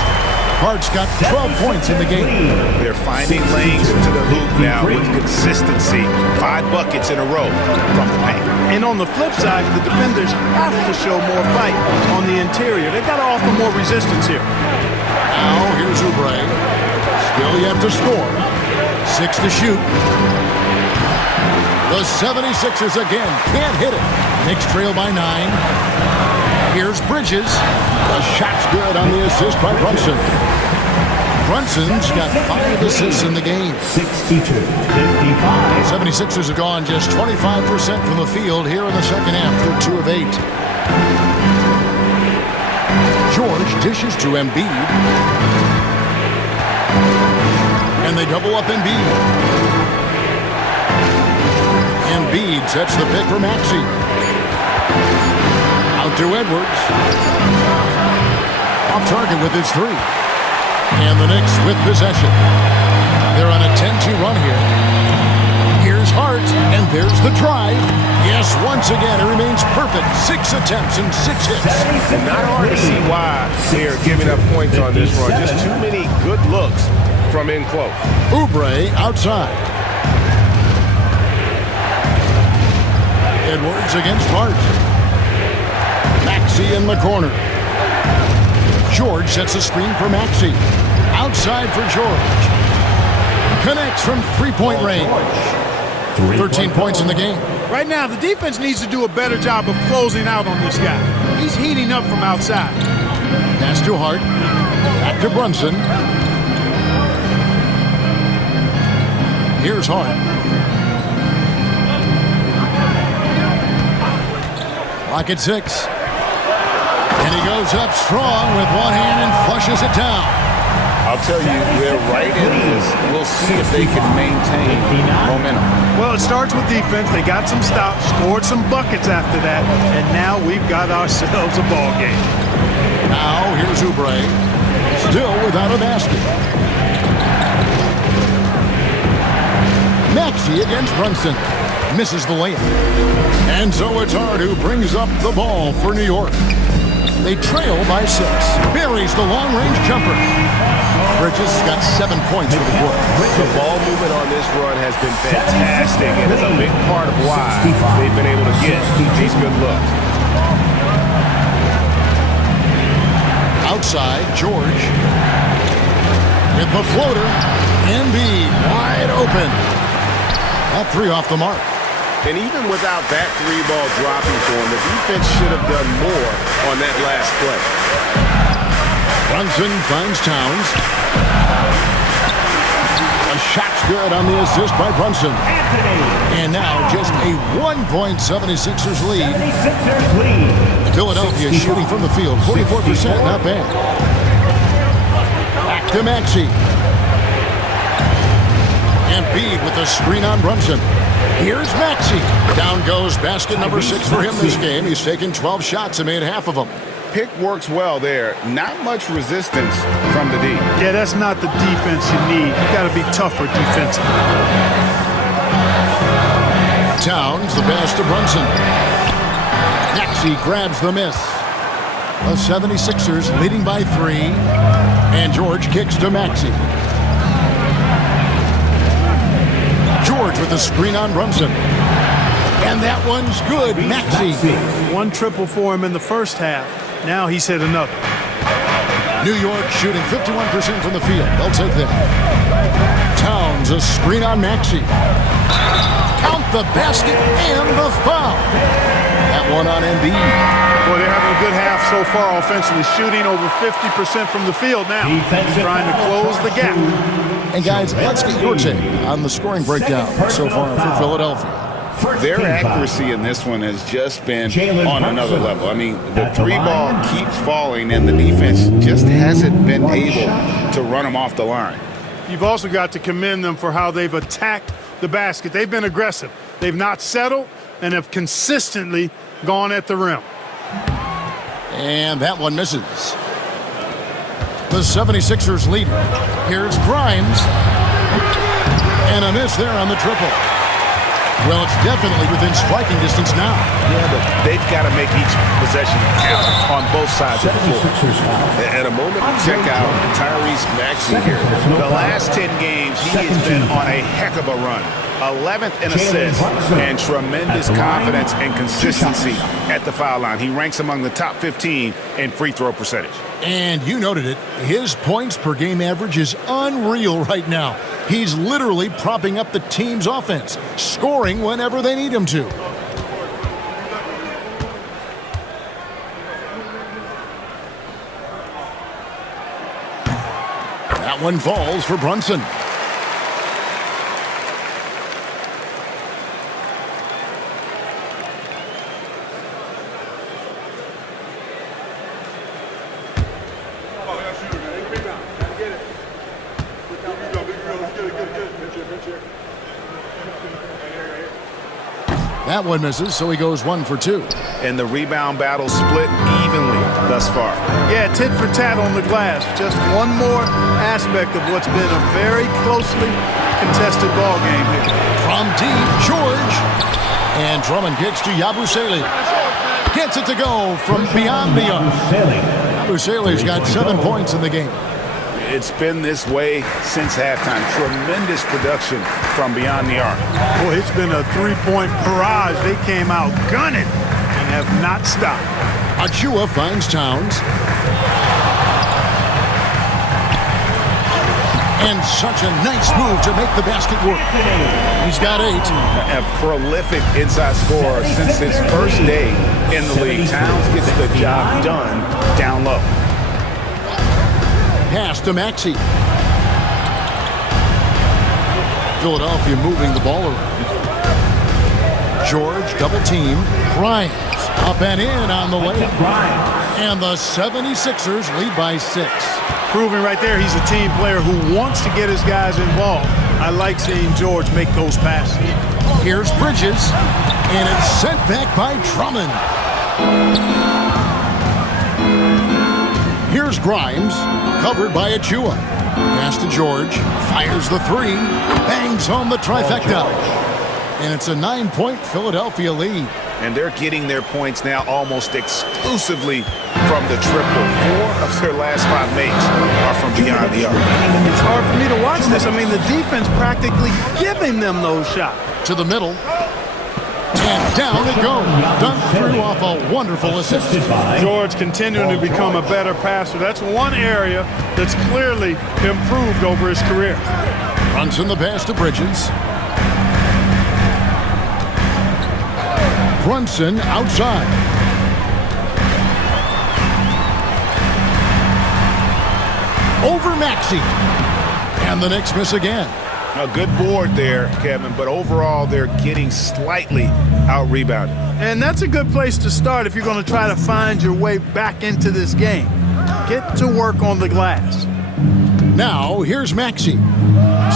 Hart's got 12 points in the game. They're finding lanes into the hoop now with consistency. 5 buckets in a row from the paint. And on the flip side, the defenders have to show more fight on the interior. They've got to offer more resistance here. Now, here's Oubre. Still yet to score. 6 to shoot. The 76ers again can't hit it. Knicks trail by 9. Here's Bridges. The shot's good on the assist by Brunson. Brunson's got 5 assists in the game. 62-55. 76ers have gone just 25% from the field here in the second half. They're 2 of 8. George dishes to Embiid. And they double up Embiid. Embiid sets the pick for Maxey. Out to Edwards. Off target with his 3. And the Knicks with possession. They're on a 10-2 run here. Here's Hart, and there's the drive. Yes, once again, it remains perfect. 6 attempts and 6 hits. And not hard to see why they're giving up points on this run. Just too many good looks from in close. Oubre outside. Edwards against Hart. Maxey in the corner. George sets a screen for Maxey. Outside for George. Connects from 3-point range. 13 points in the game. Right now, the defense needs to do a better job of closing out on this guy. He's heating up from outside. Pass to Hart. Back to Brunson. Here's Hart. Clock at 6. And he goes up strong with one hand and flushes it down. I'll tell you, they're right in this. We'll see if they can maintain momentum. Well, it starts with defense. They got some stops, scored some buckets after that, and now we've got ourselves a ball game. Now here's Oubre, still without a basket. Maxey against Brunson, misses the layup. And so it's Hart who brings up the ball for New York. They trail by 6. Buries the long-range jumper. Bridges got 7 points for the quarter. The ball movement on this run has been fantastic and is a big part of why they've been able to get these good looks. Outside, George. With the floater. Embiid wide open. That 3 off the mark. And even without that 3-ball dropping for him, the defense should have done more on that last play. Brunson finds Towns. A shot's good on the assist by Brunson. And now just a 1-point 76ers lead. Philadelphia shooting from the field, 44%, not bad. Back to Maxey. Embiid with a screen on Brunson. Here's Maxey. Down goes basket number 6 for him this game. He's taken 12 shots and made half of them. Pick works well there. Not much resistance from the D. Yeah, that's not the defense you need. You got to be tougher defensively. Towns, the pass to Brunson. Maxey grabs the miss. The 76ers leading by 3. And George kicks to Maxey. George with the screen on Brunson. And that one's good. Maxey. 1 triple for him in the first half. Now he's hit another. New York shooting 51% from the field. They'll take that. Towns, a screen on Maxey. Count the basket and the foul. That one on Embiid. Boy, they're having a good half so far offensively, shooting over 50% from the field now. He's trying to close the gap. And guys, let's get your take on the scoring breakdown so far for Philadelphia. Their accuracy in this one has just been on another level. I mean, the 3-ball keeps falling, and the defense just hasn't been able to run them off the line. You've also got to commend them for how they've attacked the basket. They've been aggressive. They've not settled and have consistently gone at the rim. And that one misses. The 76ers lead. Here's Grimes. And a miss there on the triple. Well, it's definitely within striking distance now. Yeah, but they've got to make each possession count on both sides of the floor. And a moment to check out Tyrese Maxey here. The last 10 games, he has been on a heck of a run. 11th in assists and tremendous confidence and consistency at the foul line. He ranks among the top 15 in free throw percentage. And you noted it. His points per game average is unreal right now. He's literally propping up the team's offense, scoring whenever they need him to. That one falls for Brunson. That one misses, so he goes 1 for 2. And the rebound battle split evenly thus far. Yeah, tit for tat on the glass. Just one more aspect of what's been a very closely contested ball game here. From deep, George. And Drummond gets to Yabusele. Gets it to go from beyond the arc. Yabusele's got 7 points in the game. It's been this way since halftime. Tremendous production from beyond the arc. Boy, it's been a three-point barrage. They came out gunning and have not stopped. Achua finds Towns. And such a nice move to make the basket work. He's got 8. A prolific inside scorer since his first day in the league. Towns gets the job done down low. Pass to Maxey. Philadelphia moving the ball around. George double team. Grimes up and in on the way. And the 76ers lead by 6. Proving right there he's a team player who wants to get his guys involved. I like seeing George make those passes. Here's Bridges. And it's sent back by Drummond. Here's Grimes, covered by Achua. Pass to George, fires the 3, bangs home the trifecta. And it's a 9-point Philadelphia lead. And they're getting their points now almost exclusively from the triple. 4 of their last 5 makes are from beyond the arc. It's hard for me to watch this. I mean, the defense practically giving them those shots. To the middle. And down it goes. Dunked through off a wonderful assist. George continuing to become a better passer. That's one area that's clearly improved over his career. Brunson the pass to Bridges. Brunson outside. Over Maxey. And the Knicks miss again. A good board there, Kevin, but overall they're getting slightly out-rebounded. And that's a good place to start if you're going to try to find your way back into this game. Get to work on the glass. Now, here's Maxey.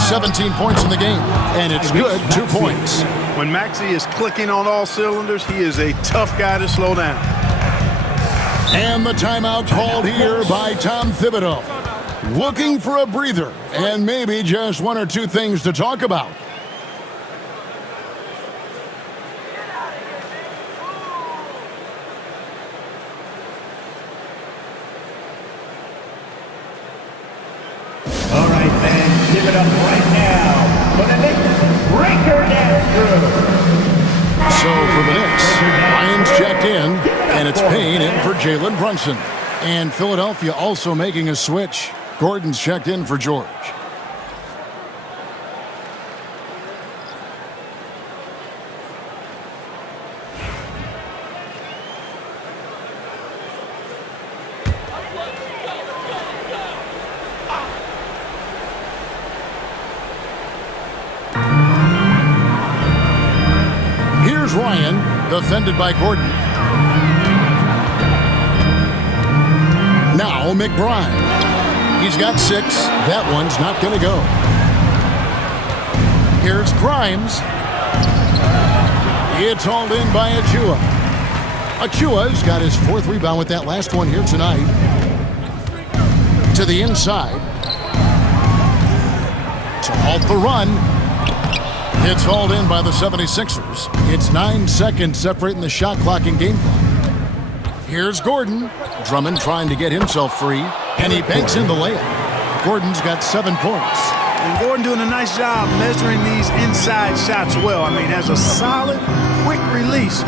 17 points in the game, and it's good, 2 points. When Maxey is clicking on all cylinders, he is a tough guy to slow down. And the timeout called here by Tom Thibodeau. Looking for a breather and maybe just 1 or 2 things to talk about. All right, fans, give it up right now for the Knicks Breaker Dance Crew. So for the Knicks, Ryan's checked in, and it's Payne in for Jalen Brunson. And Philadelphia also making a switch. Gordon's checked in for George. Here's Ryan, defended by Gordon. Now McBride. He's got 6. That one's not going to go. Here's Grimes. It's hauled in by Achua. Achua's got his 4th rebound with that last one here tonight. To the inside. To halt the run. It's hauled in by the 76ers. It's 9 seconds separating the shot clock and game clock. Here's Gordon. Drummond trying to get himself free, and he banks in the layup. Gordon's got 7 points. And Gordon doing a nice job measuring these inside shots well. I mean, has a solid, quick release,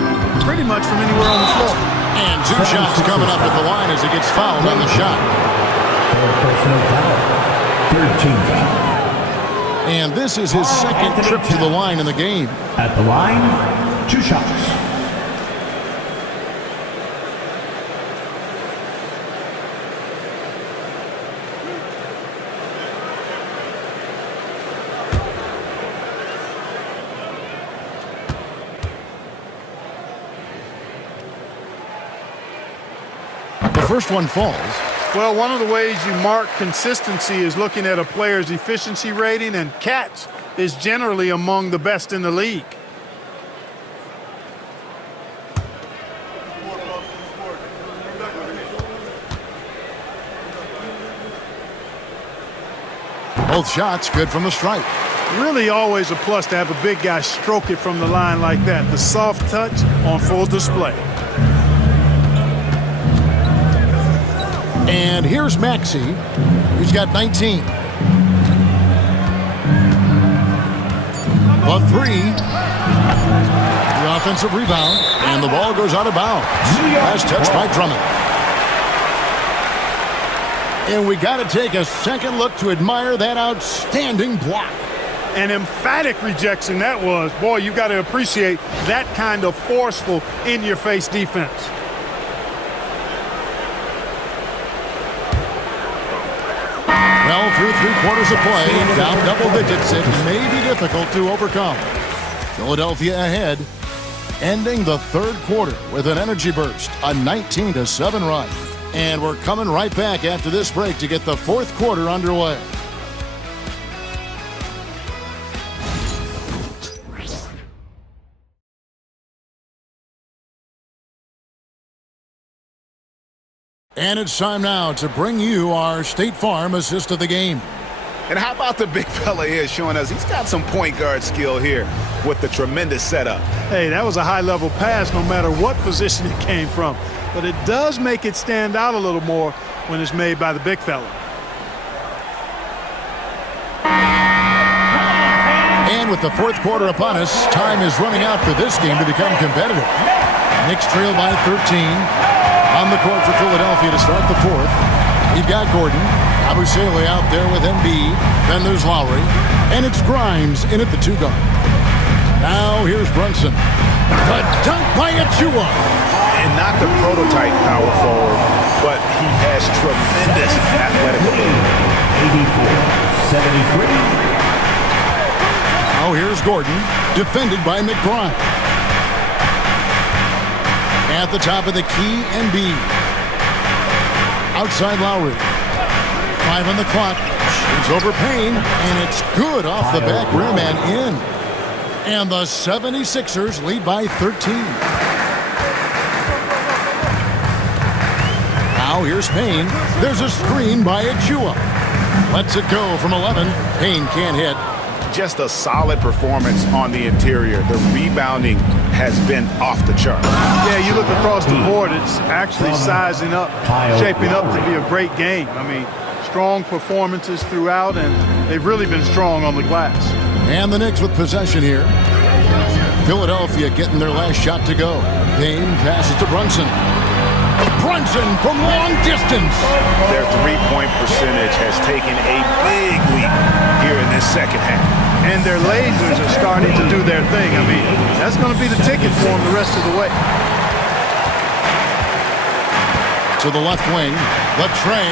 pretty much from anywhere on the floor. And 2 shots coming up at the line as he gets fouled on the shot. Personal foul. 13 foul. And this is his 2nd trip to the line in the game. At the line, 2 shots. The first one falls. Well, one of the ways you mark consistency is looking at a player's efficiency rating, and Katz is generally among the best in the league. Both shots good from the stripe. Really always a plus to have a big guy stroke it from the line like that. The soft touch on full display. And here's Maxey, who's got 19. The 3. The offensive rebound, and the ball goes out of bounds. Last touch by Drummond. And we got to take a second look to admire that outstanding block. An emphatic rejection that was. Boy, you got to appreciate that kind of forceful, in-your-face defense. Well, through 3 quarters of play, down double digits, it may be difficult to overcome. Philadelphia ahead, ending the 3rd quarter with an energy burst, a 19-7 run. And we're coming right back after this break to get the 4th quarter underway. And it's time now to bring you our State Farm assist of the game. And how about the big fella here showing us he's got some point guard skill here with the tremendous setup. Hey, that was a high-level pass no matter what position it came from. But it does make it stand out a little more when it's made by the big fella. And with the 4th quarter upon us, time is running out for this game to become competitive. Knicks trail by 13. On the court for Philadelphia to start the 4th. You've got Gordon. Abusele out there with Embiid. Then there's Lowry. And it's Grimes in at the 2 guard. Now here's Brunson. The dunk by Achua. And not the prototype power forward, but he has tremendous athletic ability. 84-73. Now here's Gordon. Defended by McBride. At the top of the key, Embiid. Outside Lowry. 5 on the clock. It's over Payne, and it's good off the back rim and in. And the 76ers lead by 13. Now here's Payne. There's a screen by Achua. Lets it go from 11. Payne can't hit. Just a solid performance on the interior. The rebounding has been off the chart. Yeah, you look across the board, it's actually sizing up, shaping up to be a great game. I mean, strong performances throughout, and they've really been strong on the glass. And the Knicks with possession here. Philadelphia getting their last shot to go. Payne passes to Brunson. Brunson from long distance. Their three-point percentage has taken a big leap here in this second half. And their lasers are starting to do their thing. I mean, that's going to be the ticket for them the rest of the way. To the left wing, the tray,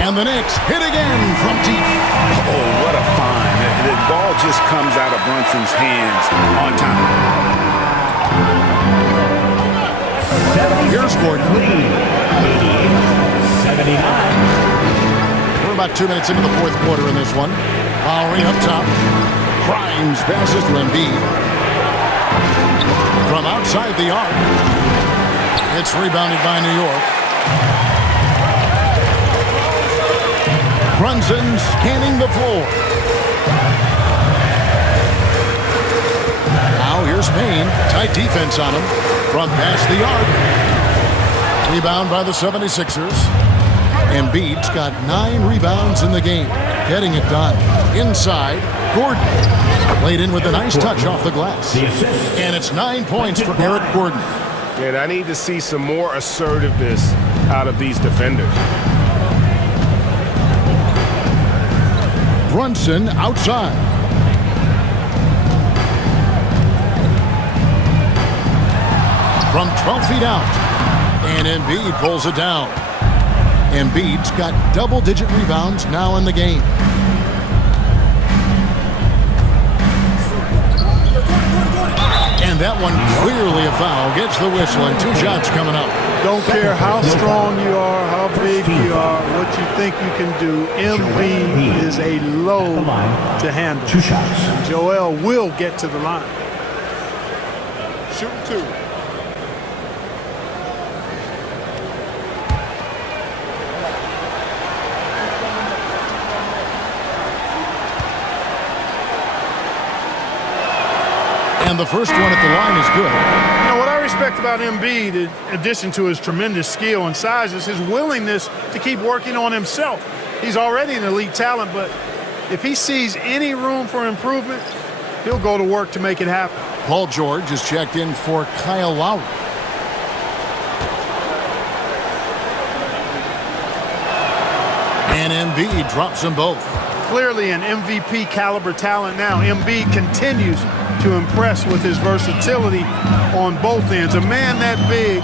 and the Knicks hit again from deep. Oh, what a find. The ball just comes out of Brunson's hands on time. Here's Gordon. 79. We're about 2 minutes into the 4th quarter in this one. Lowry up top. Grimes passes to Embiid. from outside the arc. It's rebounded by New York. Brunson scanning the floor. Now here's Payne. Tight defense on him from past the arc. Rebound by the 76ers. Embiid's got 9 rebounds in the game. Getting it done. Inside, Gordon. Laid in with a nice touch off the glass. And it's 9 points for Eric Gordon. And I need to see some more assertiveness out of these defenders. Brunson outside. From 12 feet out. And Embiid pulls it down. Embiid's got double-digit rebounds now in the game. And that one clearly a foul. Gets the whistle and 2 shots coming up. Don't care how strong you are, how big you are, what you think you can do. Embiid is a load to handle. 2 shots. Joel will get to the line. Shoot 2. And the first one at the line is good. You know, what I respect about Embiid, in addition to his tremendous skill and size, is his willingness to keep working on himself. He's already an elite talent, but if he sees any room for improvement, he'll go to work to make it happen. Paul George is checked in for Kyle Lowry. And Embiid drops them both. Clearly an MVP caliber talent now. Embiid continues to impress with his versatility on both ends. A man that big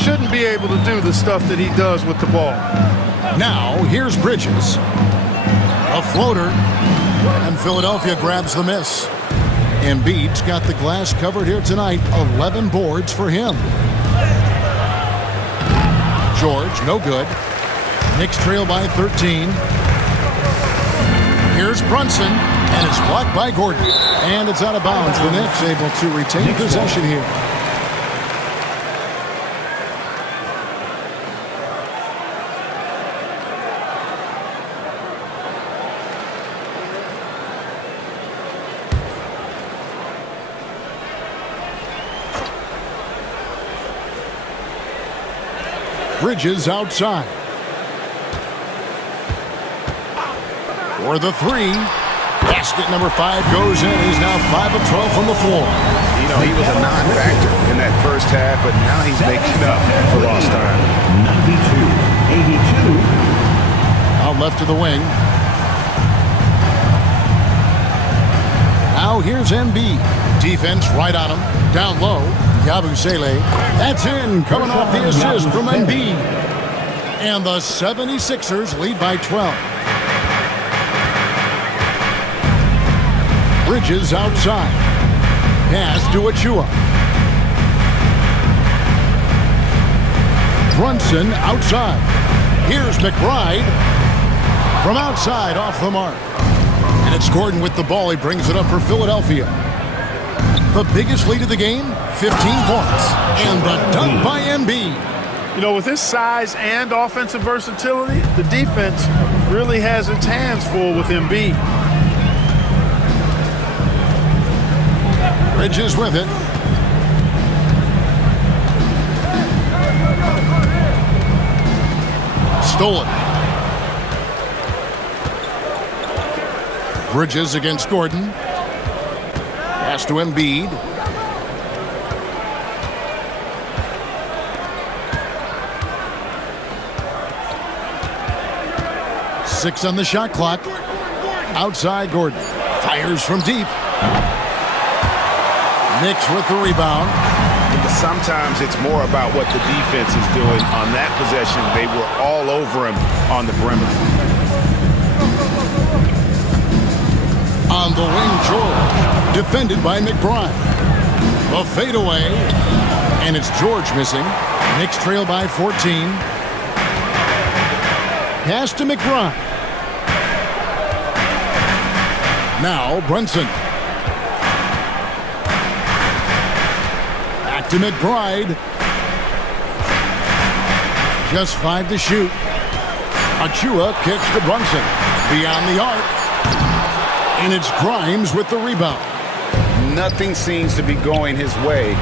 shouldn't be able to do the stuff that he does with the ball. Now, here's Bridges. A floater. And Philadelphia grabs the miss. Embiid's got the glass covered here tonight. 11 boards for him. George, no good. Knicks trail by 13. Here's Brunson, and it's blocked by Gordon. And it's out of bounds. The Knicks able to retain possession here. Bridges outside. For the 3. Basket number 5 goes in. He's now 5 of 12 from the floor. You know, he was a non-factor in that first half, but now he's making up for lost time. 92-82. Out left to the wing. Now here's Embiid. Defense right on him. Down low. Yabusele. That's in. Coming off the assist from Embiid. And the 76ers lead by 12. Bridges outside. Pass to Achua. Brunson outside. Here's McBride. From outside, off the mark. And it's Gordon with the ball. He brings it up for Philadelphia. The biggest lead of the game, 15 points. And the dunk by Embiid. You know, with his size and offensive versatility, the defense really has its hands full with Embiid. Bridges with it. Stolen. Bridges against Gordon. Pass to Embiid. Six on the shot clock. Outside Gordon. Fires from deep. Knicks with the rebound. Sometimes it's more about what the defense is doing. On that possession, they were all over him on the perimeter. On the wing, George. Defended by McBride. A fadeaway. And it's George missing. Knicks trail by 14. Pass to McBride. Now Brunson. Back to McBride. Just 5 to shoot. Achua kicks to Brunson. Beyond the arc. And it's Grimes with the rebound. Nothing seems to be going his way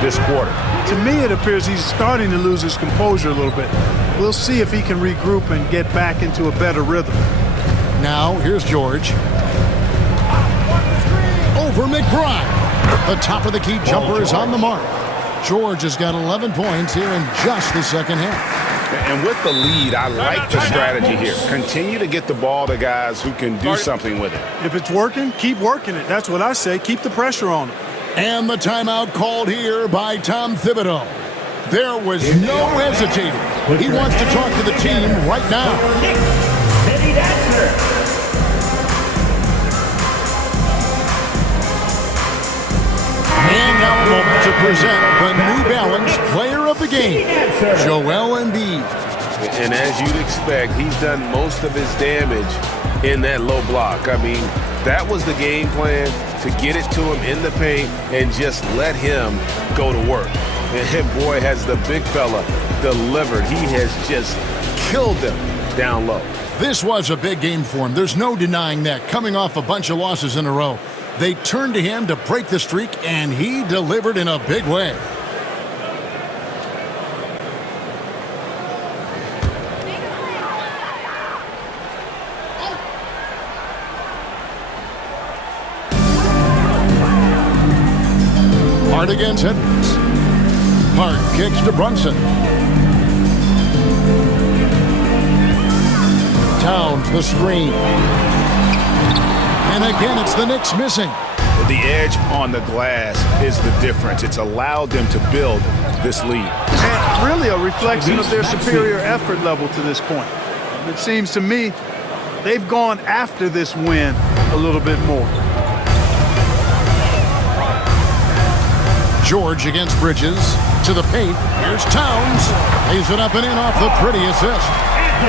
this quarter. To me, it appears he's starting to lose his composure a little bit. We'll see if he can regroup and get back into a better rhythm. Now, here's George. Over McBride. The top of the key jumper is on the mark. George has got 11 points here in just the second half. And with the lead, I like the strategy here. Continue to get the ball to guys who can do something with it. If it's working, keep working it. That's what I say. Keep the pressure on it. And the timeout called here by Tom Thibodeau. There was no hesitating. He wants to talk to the team right now. And now a moment to present the New Balance Player of the Game, Joel Embiid. And as you'd expect, he's done most of his damage in that low block. I mean, that was the game plan, to get it to him in the paint and just let him go to work. And boy, has the big fella delivered. He has just killed them down low. This was a big game for him. There's no denying that. Coming off a bunch of losses in a row, they turned to him to break the streak, and he delivered in a big way. Hart against Edwards. Hart kicks to Brunson. Towns the screen. And again, it's the Knicks missing. The edge on the glass is the difference. It's allowed them to build this lead. And really a reflection of their superior effort level to this point. It seems to me they've gone after this win a little bit more. George against Bridges. To the paint. Here's Towns. Lays it up and in off the pretty assist.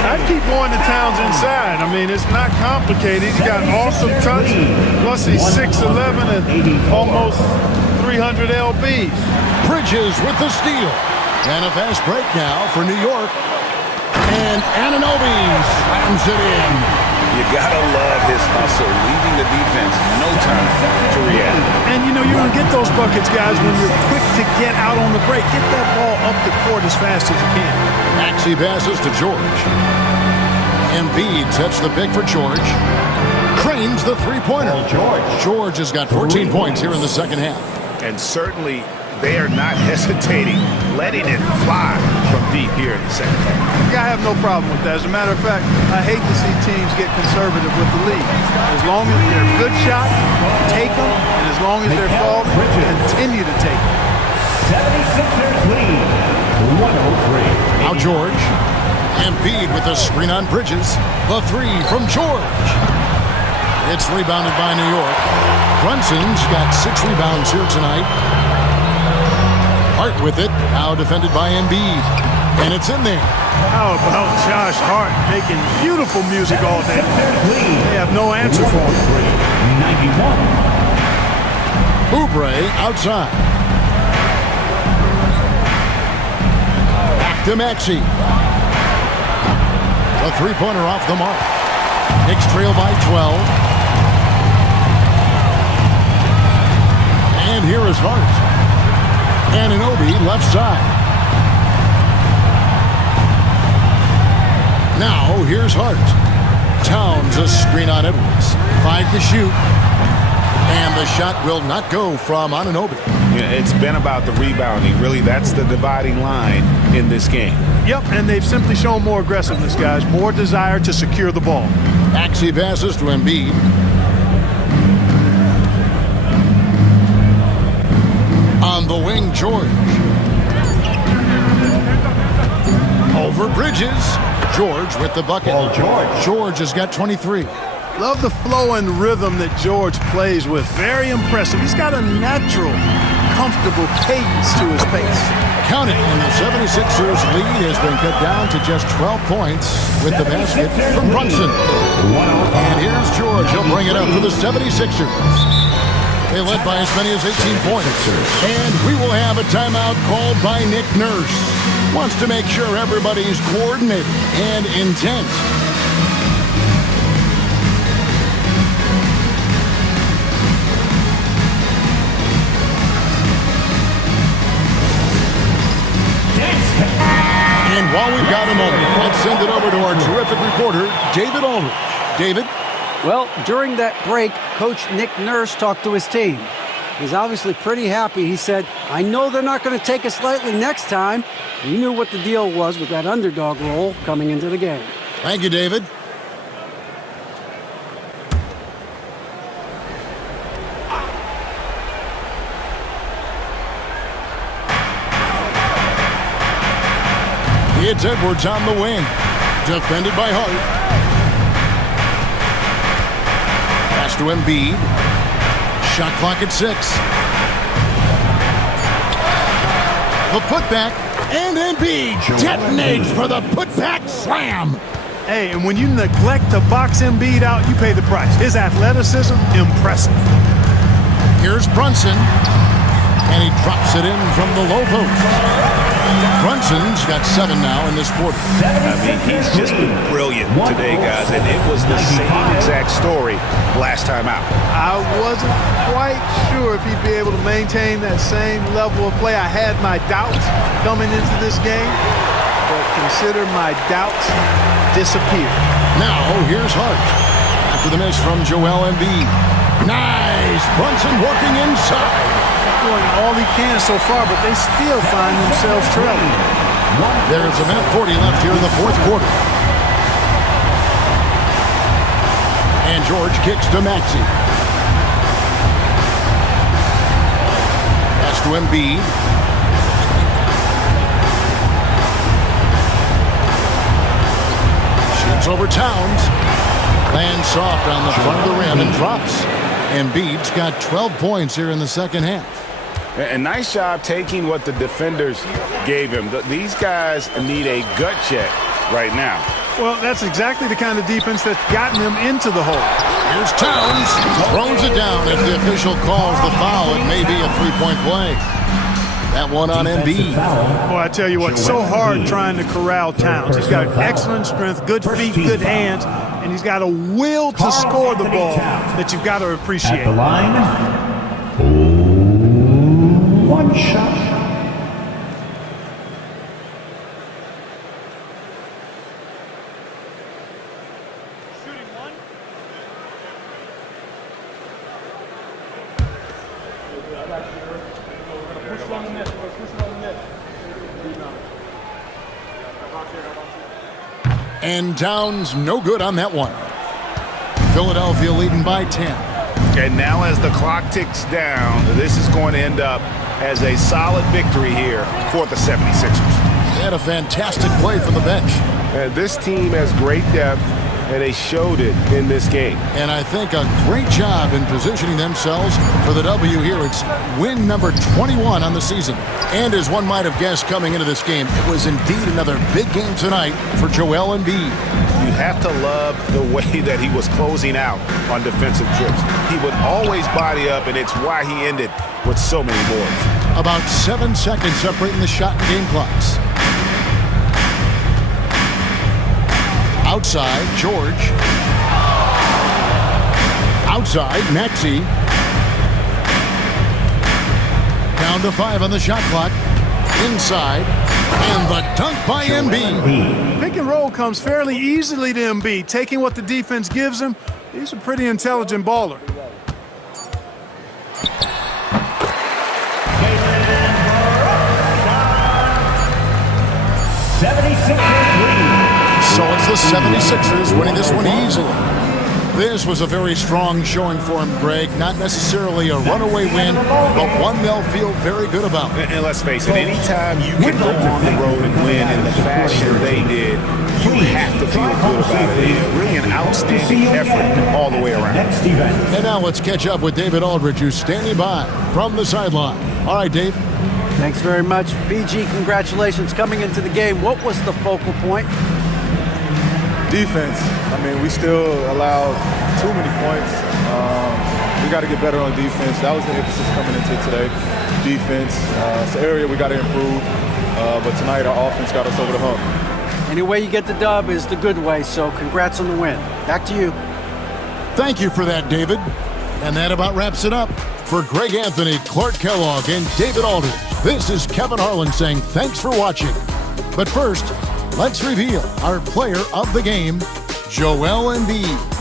I'd keep going to Towns inside. I mean, it's not complicated. He's got awesome touch. Plus, he's 6'11" and almost 300 lbs. Bridges with the steal. And a fast break now for New York. And Anunoby slams it in. You gotta love his hustle, leaving the defense no time to react. And you know, you're gonna get those buckets, guys, when you're quick to get out on the break. Get that ball up the court as fast as you can. Maxey passes to George. Embiid sets the pick for George. Cranes the three-pointer. George has got 14 points here in the second half. And certainly they are not hesitating, letting it fly from deep here in the second half. I have no problem with that. As a matter of fact, I hate to see teams get conservative with the lead. As long as they're good shots, take them. And as long as they're falling, continue to take them. 76ers lead, 103. Now George. Embiid with the screen on Bridges. The three from George. It's rebounded by New York. Brunson's got 6 rebounds here tonight. Hart with it. Now defended by Embiid. And it's in there. How about Josh Hart making beautiful music all day? They have no answer for him. 91. Oubre outside. Back to Maxey. A three-pointer off the mark. Knicks trail by 12. And here is Hart. Anunoby left side. Now here's Hart. Towns a screen on Edwards. 5 to shoot. And the shot will not go from Anunoby. Yeah, it's been about the rebounding. Really, that's the dividing line in this game. Yep, and they've simply shown more aggressiveness, guys. More desire to secure the ball. Maxey passes to Embiid. On the wing, George. Over Bridges. George with the bucket. George has got 23. Love the flow and rhythm that George plays with. Very impressive. He's got a natural, comfortable cadence to his pace. Count it, and the 76ers lead has been cut down to just 12 points with the basket from Brunson. And here's George. He'll bring it up for the 76ers. They led by as many as 18 points. And we will have a timeout called by Nick Nurse. Wants to make sure everybody's coordinated and intent. And while we've got a moment, let's send it over to our terrific reporter, David Aldridge. David? Well, during that break, Coach Nick Nurse talked to his team. He's obviously pretty happy. He said, I know they're not going to take us lightly next time. He knew what the deal was with that underdog role coming into the game. Thank you, David. It's Edwards on the wing. Defended by Hart. Pass to Embiid. Shot clock at 6. The putback, and Embiid detonates for the putback slam. Hey, and when you neglect to box Embiid out, you pay the price. His athleticism, impressive. Here's Brunson, and he drops it in from the low post. Brunson's got 7 now in this quarter. I mean, he's just been brilliant today, guys, and it was the same exact story last time out. I wasn't quite sure if he'd be able to maintain that same level of play. I had my doubts coming into this game, but consider my doubts disappear. Now, here's Hart. After the miss from Joel Embiid. Nice! Brunson working inside. Doing all he can so far, but they still find themselves trailing. There's a minute 40 left here in the fourth quarter. And George kicks to Maxey. Pass to Embiid. Shoots over Towns. Lands soft on the front of the rim and drops. Embiid's got 12 points here in the second half. A nice job taking what the defenders gave him. These guys need a gut check right now. Well, that's exactly the kind of defense that's gotten them into the hole. Here's Towns. Throws it down. If the official calls the foul, it may be a three-point play. That one on Embiid. Boy, I tell you what, so hard trying to corral Towns. He's got excellent strength, good feet, good hands, and he's got a will to score the ball that you've got to appreciate. At the line, one shot. And Towns no good on that one. Philadelphia leading by 10. And now as the clock ticks down, this is going to end up as a solid victory here for the 76ers. They had a fantastic play from the bench. And this team has great depth, and they showed it in this game. And I think a great job in positioning themselves for the W here. It's win number 21 on the season. And as one might have guessed coming into this game, it was indeed another big game tonight for Joel Embiid. You have to love the way that he was closing out on defensive trips. He would always body up, and it's why he ended with so many boards. About 7 seconds separating the shot and game clocks. Outside, George. Outside, Maxey. Down to 5 on the shot clock. Inside. And the dunk by Embiid. Pick and roll comes fairly easily to Embiid. Taking what the defense gives him, he's a pretty intelligent baller. So it's the 76ers winning this one easily. This was a very strong showing for him, Greg. Not necessarily a runaway win, but one they'll feel very good about. And let's face it, anytime you can go on the road and win in the fashion they did, you have to feel good about it. Really an outstanding effort all the way around. And now let's catch up with David Aldridge, who's standing by from the sideline. All right, Dave. Thanks very much. PG, congratulations coming into the game. What was the focal point? Defense. I mean, we still allowed too many points. We got to get better on defense. That was the emphasis coming into today. Defense. It's an area we got to improve. But tonight, our offense got us over the hump. Any way you get the dub is the good way, so congrats on the win. Back to you. Thank you for that, David. And that about wraps it up. For Greg Anthony, Clark Kellogg, and David Aldridge, this is Kevin Harlan saying thanks for watching. But first, let's reveal our player of the game, Joel Embiid.